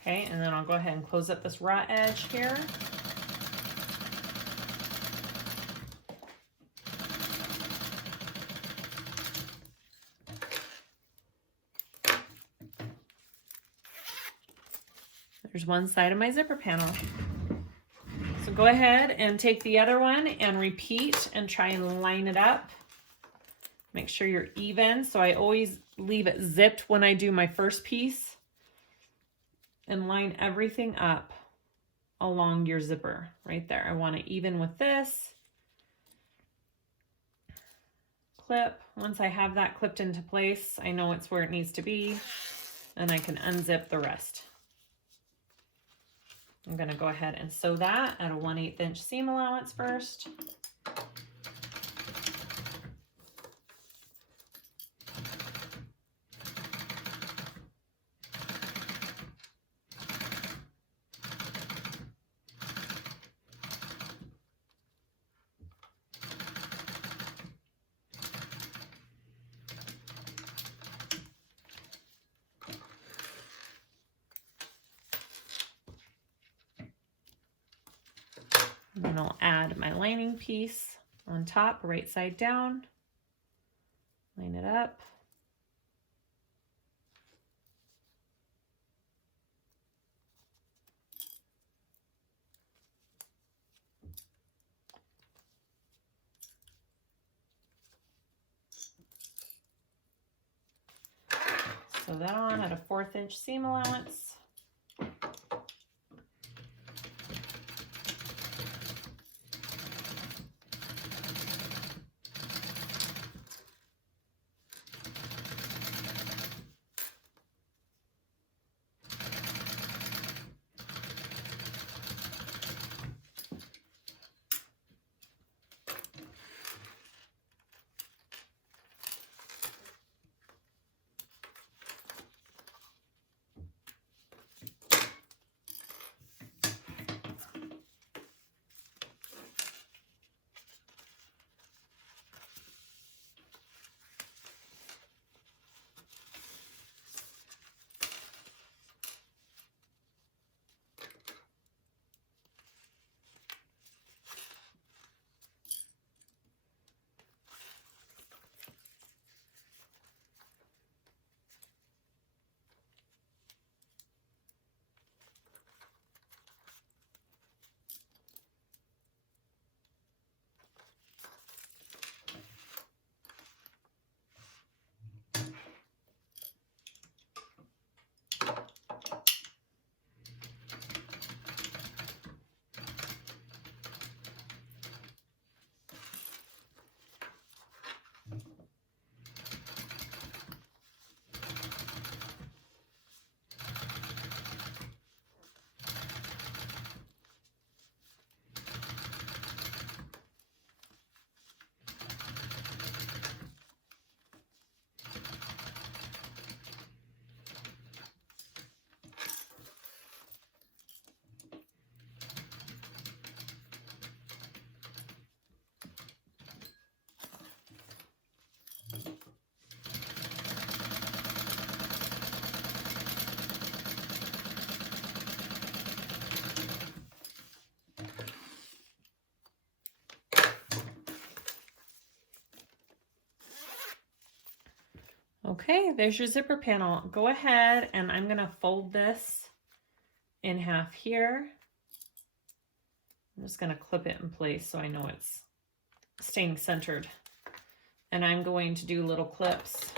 Okay, and then I'll go ahead and close up this raw edge here. There's one side of my zipper panel. So go ahead and take the other one and repeat and try and line it up. Make sure you're even. So I always leave it zipped when I do my first piece. And line everything up along your zipper right there. I want it even with this. Clip. Once I have that clipped into place, I know it's where it needs to be, and I can unzip the rest. I'm going to go ahead and sew that at a 1/8 inch seam allowance first. And then I'll add my lining piece on top, right side down. Line it up. Sew that on at a 1/4 inch seam allowance. Okay, there's your zipper panel. Go ahead and I'm gonna fold this in half here. I'm just gonna clip it in place so I know it's staying centered. And I'm going to do little clips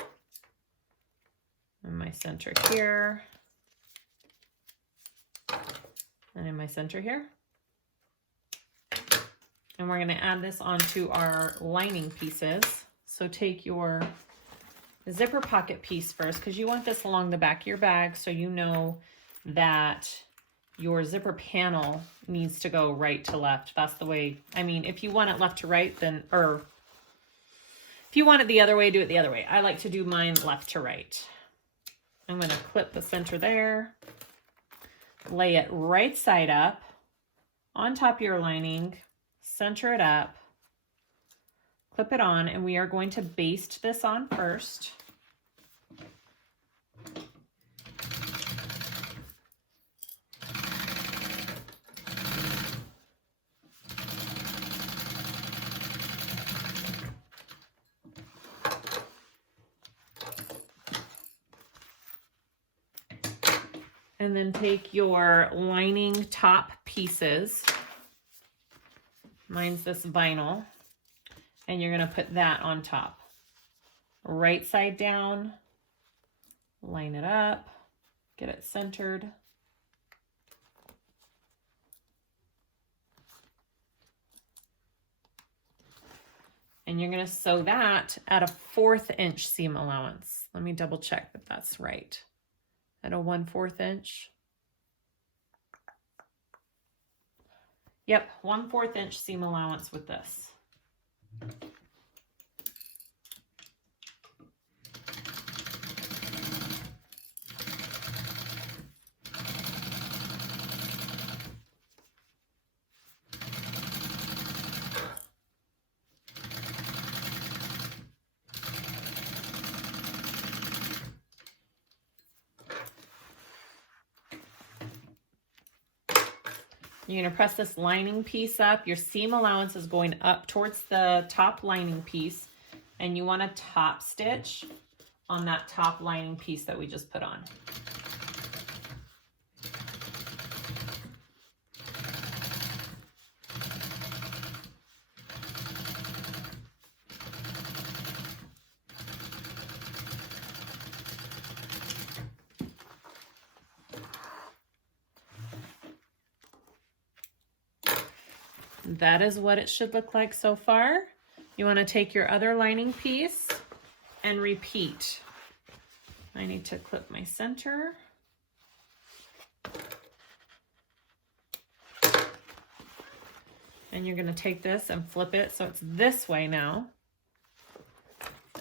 in my center here and in my center here. And we're gonna add this onto our lining pieces. So take your zipper pocket piece first, because you want this along the back of your bag so you know that your zipper panel needs to go right to left. That's the way, I mean, if you want it left to right, then, or if you want it the other way, do it the other way. I like to do mine left to right. I'm gonna clip the center there, lay it right side up on top of your lining, center it up, clip it on, and we are going to baste this on first. And then take your lining top pieces. Mine's this vinyl. And you're gonna put that on top. Right side down, line it up, get it centered. And you're gonna sew that at a 1/4 inch seam allowance. Let me double check that that's right. At a 1/4 inch. Yep, 1/4 inch seam allowance with this. You're going to press this lining piece up. Your seam allowance is going up towards the top lining piece, and you want to top stitch on that top lining piece that we just put on. That is what it should look like so far. You want to take your other lining piece and repeat. I need to clip my center. And you're going to take this and flip it so it's this way now.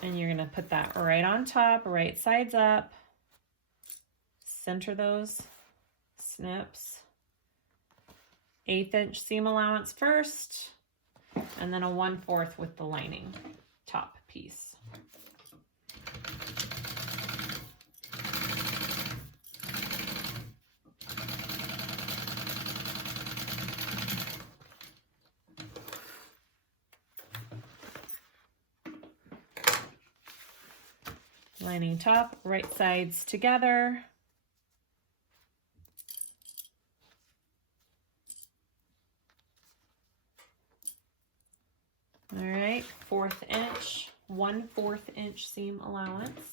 And you're going to put that right on top, right sides up. Center those snips. 1/8 inch seam allowance first, and then a 1/4 with the lining top piece. Lining top, right sides together. All right, 1/4 inch, 1/4 inch seam allowance.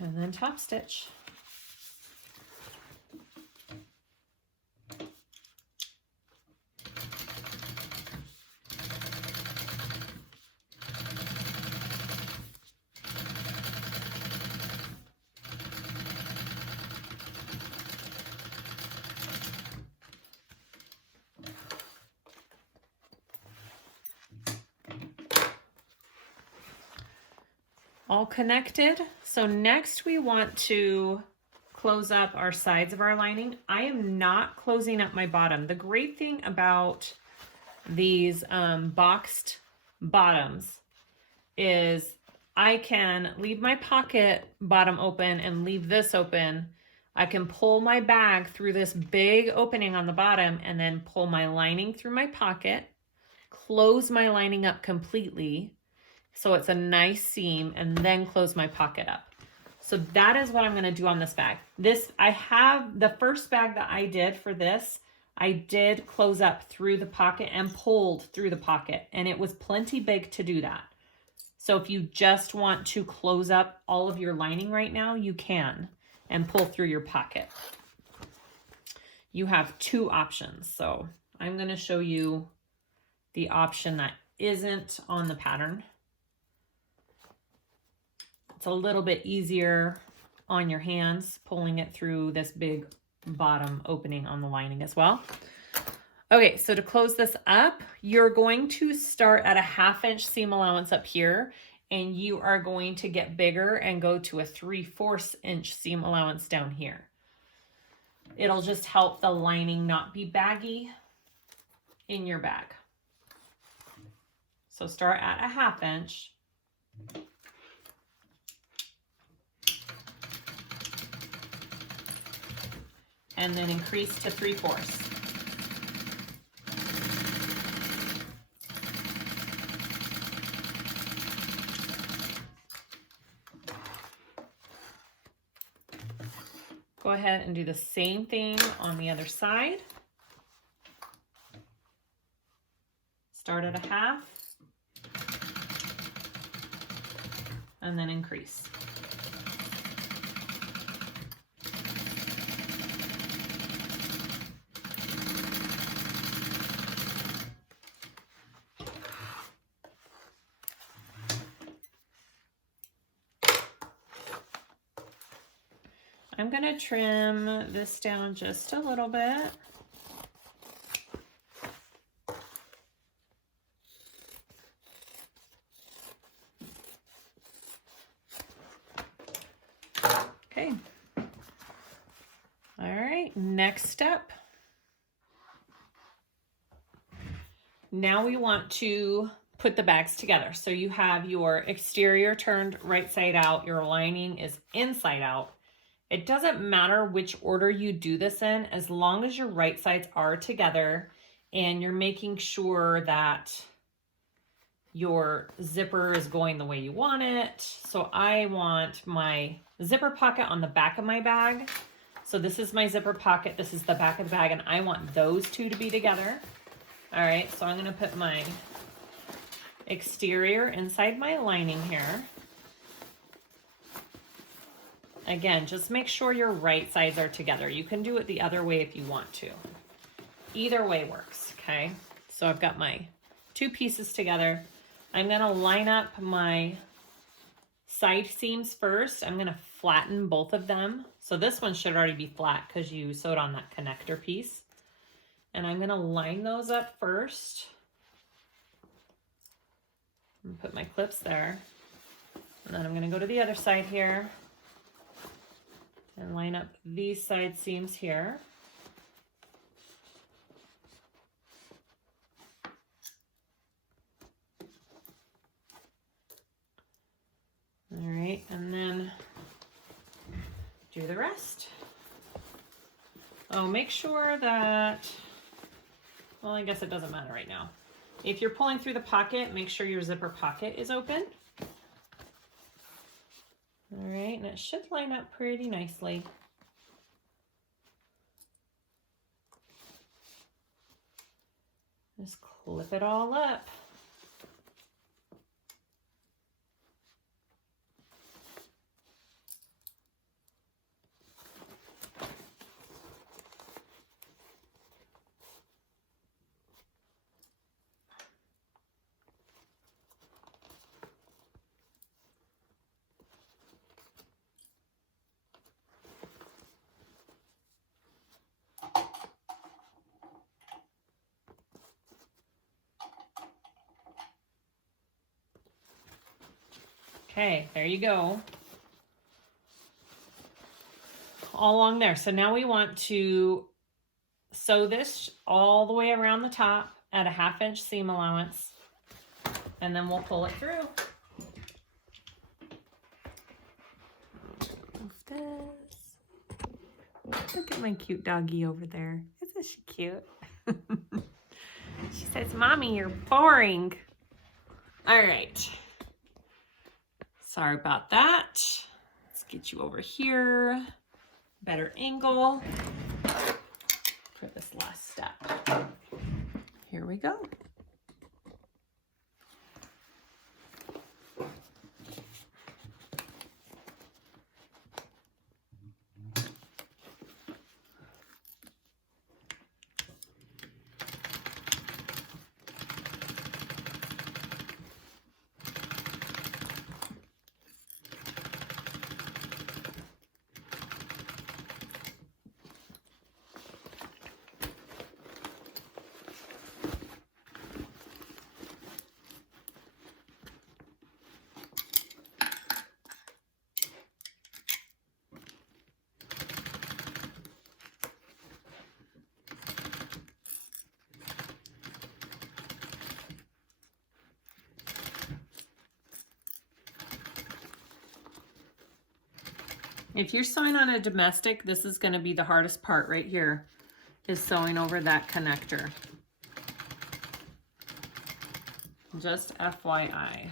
And then top stitch. All connected. So next we want to close up our sides of our lining. I am not closing up my bottom. The great thing about these boxed bottoms is I can leave my pocket bottom open and leave this open. I can pull my bag through this big opening on the bottom and then pull my lining through my pocket, close my lining up completely so it's a nice seam, and then close my pocket up. So that is what I'm gonna do on this bag. I have the first bag that I did for this, I did close up through the pocket and pulled through the pocket, and it was plenty big to do that. So if you just want to close up all of your lining right now, you can, and pull through your pocket. You have two options. So I'm going to show you the option that isn't on the pattern. It's a little bit easier on your hands, pulling it through this big bottom opening on the lining as well. Okay, so to close this up, you're going to start at a 1/2 inch seam allowance up here, and you are going to get bigger and go to a 3/4 inch seam allowance down here. It'll just help the lining not be baggy in your bag. So start at a 1/2 inch. And then increase to 3/4. Go ahead and do the same thing on the other side. Start at a 1/2 and then increase. I'm going to trim this down just a little bit. Okay. All right, next step. Now we want to put the bags together. So you have your exterior turned right side out, your lining is inside out. It doesn't matter which order you do this in, as long as your right sides are together and you're making sure that your zipper is going the way you want it. So I want my zipper pocket on the back of my bag. So this is my zipper pocket, this is the back of the bag, and I want those two to be together. All right, so I'm gonna put my exterior inside my lining here. Again, just make sure your right sides are together. You can do it the other way if you want to. Either way works, okay? So I've got my two pieces together. I'm gonna line up my side seams first. I'm gonna flatten both of them. So this one should already be flat because you sewed on that connector piece. And I'm gonna line those up first. And put my clips there. And then I'm gonna go to the other side here and line up these side seams here. All right, and then do the rest. Oh, make sure that, well, I guess it doesn't matter right now. If you're pulling through the pocket, make sure your zipper pocket is open. All right, and it should line up pretty nicely. Just clip it all up. Okay, there you go. all along there. So now we want to sew this all the way around the top at a 1/2 inch seam allowance, and then we'll pull it through. Move this. Look at my cute doggy over there. Isn't she cute? She says, Mommy, you're boring. All right. Sorry about that. Let's get you over here. Better angle for this last step. Here we go. If you're sewing on a domestic, this is going to be the hardest part right here, is sewing over that connector. Just FYI.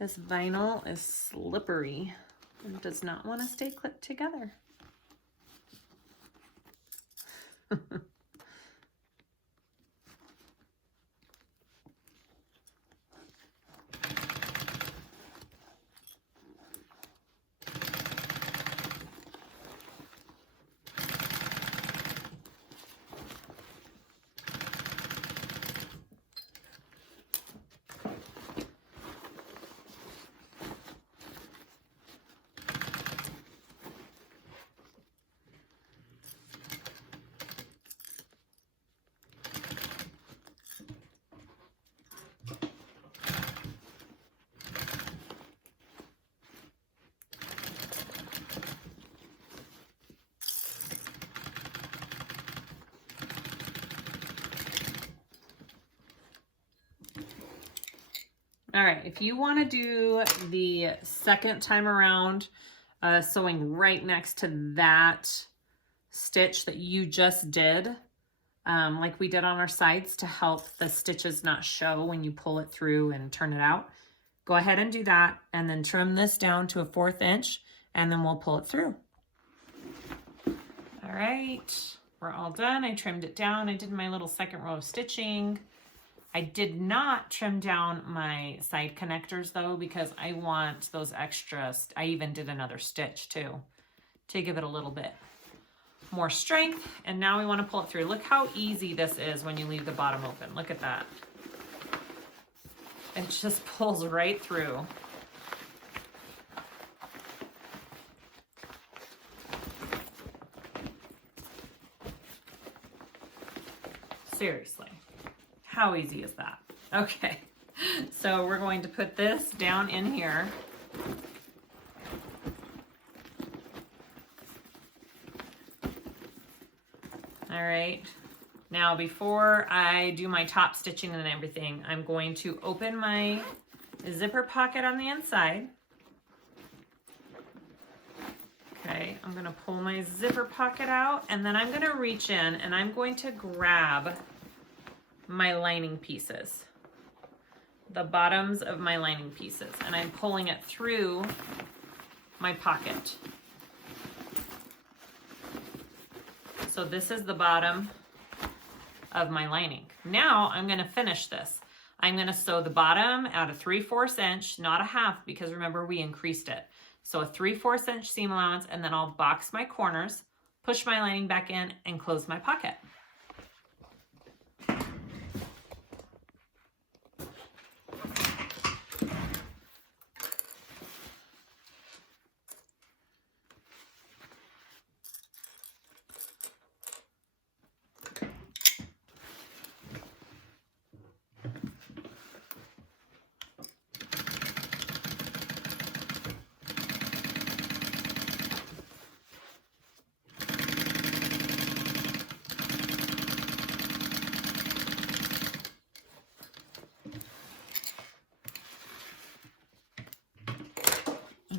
This vinyl is slippery and does not want to stay clipped together. All right, if you want to do the second time around, sewing right next to that stitch that you just did, like we did on our sides to help the stitches not show when you pull it through and turn it out, go ahead and do that, and then trim this down to a 1/4 inch, and then we'll pull it through. All right, we're all done. I trimmed it down. I did my little second row of stitching. I did not trim down my side connectors though, because I want those extras. I even did another stitch too, to give it a little bit more strength. And now we want to pull it through. Look how easy this is when you leave the bottom open. Look at that. It just pulls right through. Seriously. How easy is that? Okay, so we're going to put this down in here. All right, now before I do my top stitching and everything, I'm going to open my zipper pocket on the inside. Okay, I'm gonna pull my zipper pocket out, and then I'm gonna reach in and I'm going to grab my lining pieces, the bottoms of my lining pieces, and I'm pulling it through my pocket. So this is the bottom of my lining. Now I'm going to finish this. I'm going to sew the bottom at a 3/4 inch, not a 1/2, because remember we increased it. So a 3/4 inch seam allowance, and then I'll box my corners, push my lining back in, and close my pocket.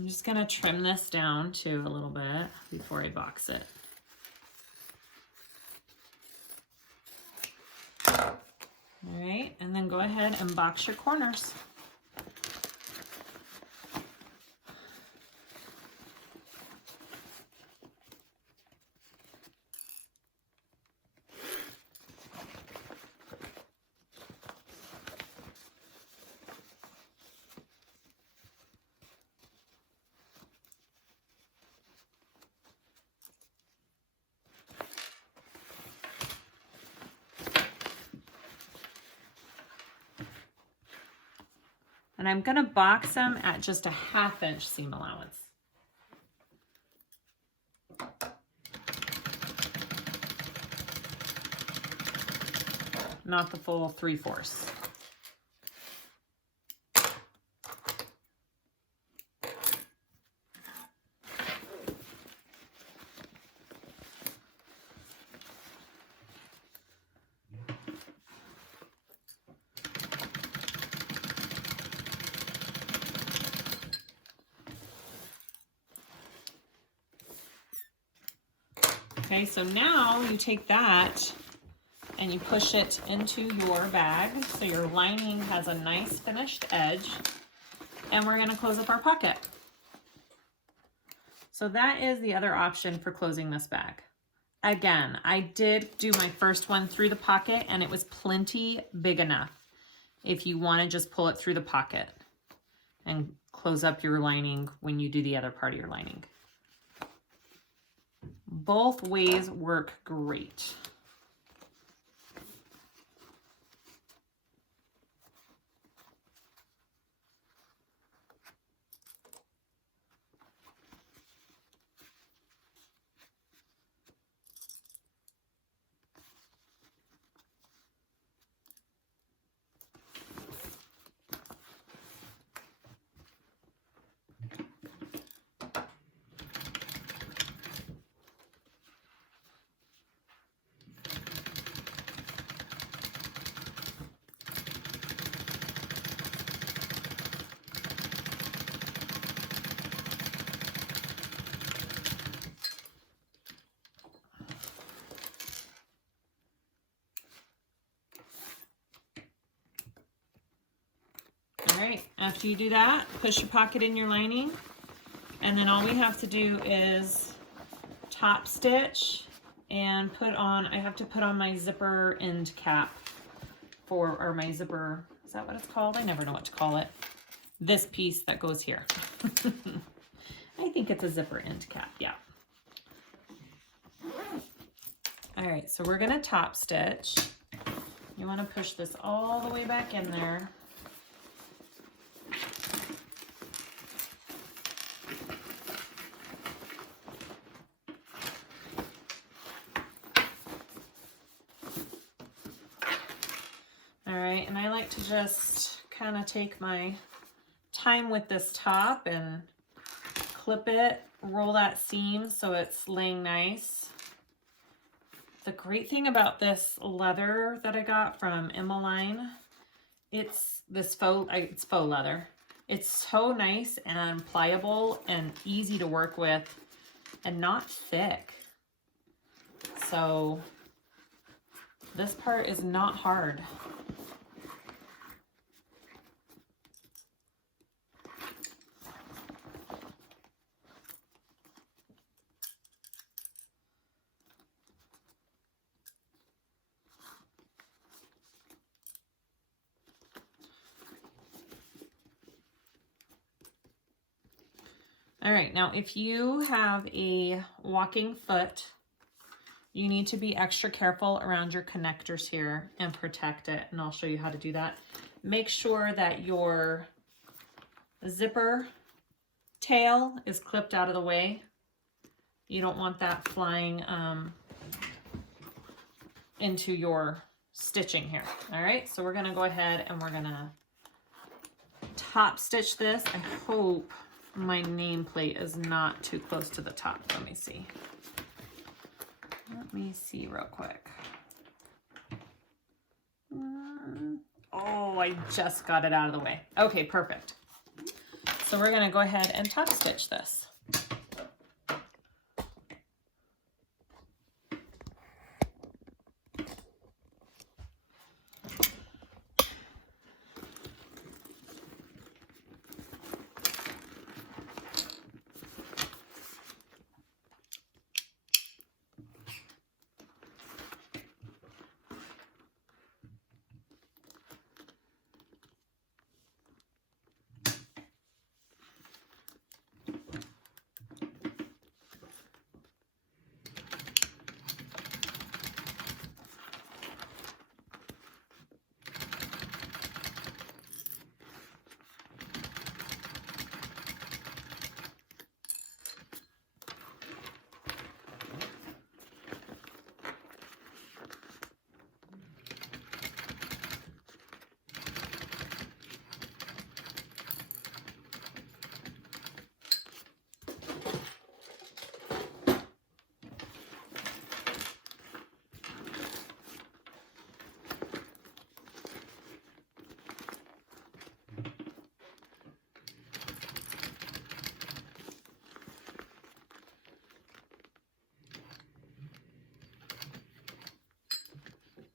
just gonna trim this down too a little bit before I box it. All right, and then go ahead and box your corners. And I'm gonna box them at just a 1/2 inch seam allowance. Not the full 3/4. Okay, so now you take that and you push it into your bag so your lining has a nice finished edge, and we're going to close up our pocket. So that is the other option for closing this bag. Again, I did do my first one through the pocket and it was plenty big enough if you want to just pull it through the pocket and close up your lining when you do the other part of your lining. Both ways work great. All right, after you do that, push your pocket in your lining, and then all we have to do is top stitch and put on, I have to put on my zipper end cap or my zipper, is that what it's called? I never know what to call it. This piece that goes here. I think it's a zipper end cap, yeah. All right, so we're gonna top stitch. You wanna push this all the way back in there. All right, and I like to just kind of take my time with this top and clip it, roll that seam so it's laying nice. The great thing about this leather that I got from Emmaline, it's faux leather. It's so nice and pliable and easy to work with and not thick. So this part is not hard. All right, now if you have a walking foot, you need to be extra careful around your connectors here and protect it, and I'll show you how to do that. Make sure that your zipper tail is clipped out of the way. You don't want that flying into your stitching here. All right, so we're gonna go ahead and we're gonna top stitch this. I hope my nameplate is not too close to the top. Let me see. Let me see real quick. Oh, I just got it out of the way. Okay, perfect. So we're gonna go ahead and top stitch this.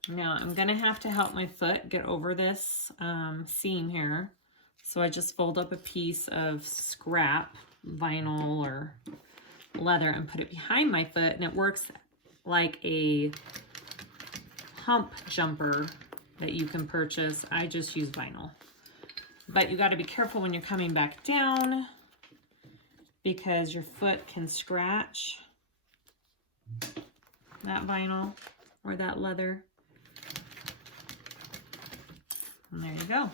Now I'm gonna have to help my foot get over this seam here. So I just fold up a piece of scrap vinyl or leather and put it behind my foot, and it works like a hump jumper that you can purchase. I just use vinyl. But you gotta be careful when you're coming back down because your foot can scratch that vinyl or that leather. And there you go.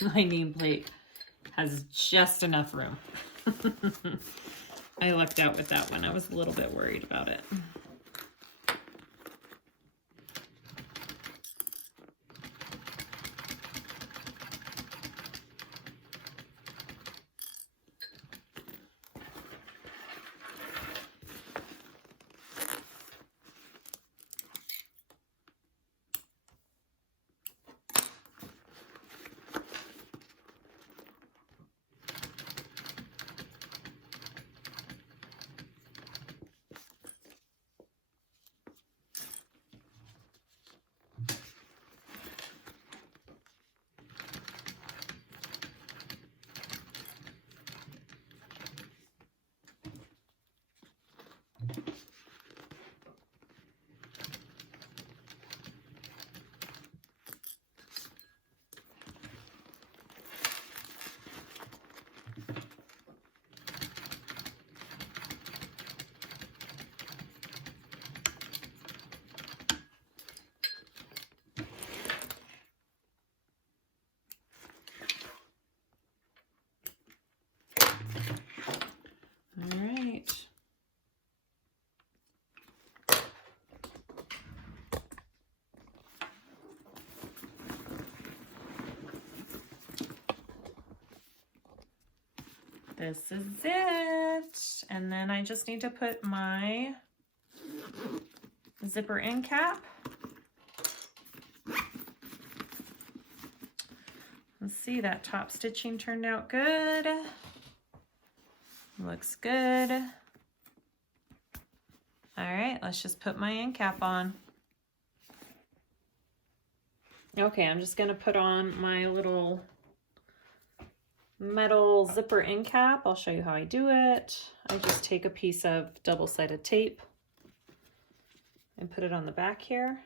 My nameplate has just enough room. I lucked out with that one. I was a little bit worried about it. All right. This is it. And then I just need to put my zipper end cap. Let's see, that top stitching turned out good. Looks good. All right, let's just put my end cap on. Okay, I'm just gonna put on my little metal zipper end cap. I'll show you how I do it. I just take a piece of double-sided tape and put it on the back here.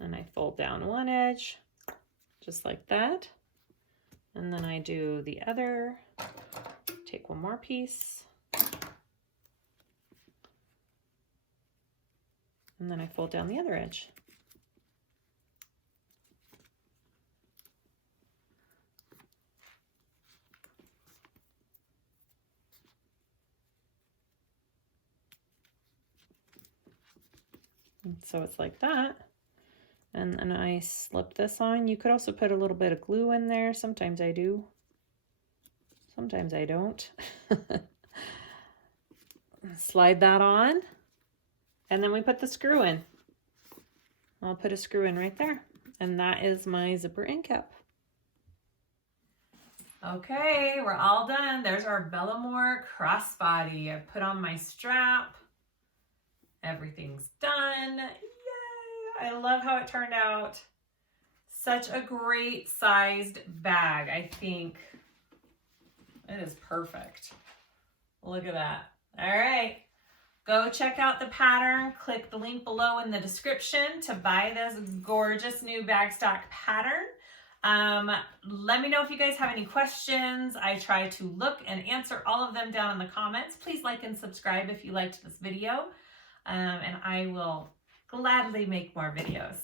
And I fold down one edge, just like that. And then I do the other, take one more piece. And then I fold down the other edge. And so it's like that. And then I slip this on. You could also put a little bit of glue in there. Sometimes I do. Sometimes I don't. Slide that on. And then we put the screw in. I'll put a screw in right there. And that is my zipper end cap. Okay, we're all done. There's our Belamour crossbody. I put on my strap. Everything's done. Yay! I love how it turned out. Such a great sized bag. I think it is perfect. Look at that. All right. Go check out the pattern. Click the link below in the description to buy this gorgeous new Bagstock pattern. Let me know if you guys have any questions. I try to look and answer all of them down in the comments. Please like and subscribe if you liked this video. And I will gladly make more videos.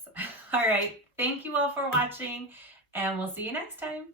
All right. Thank you all for watching, and we'll see you next time.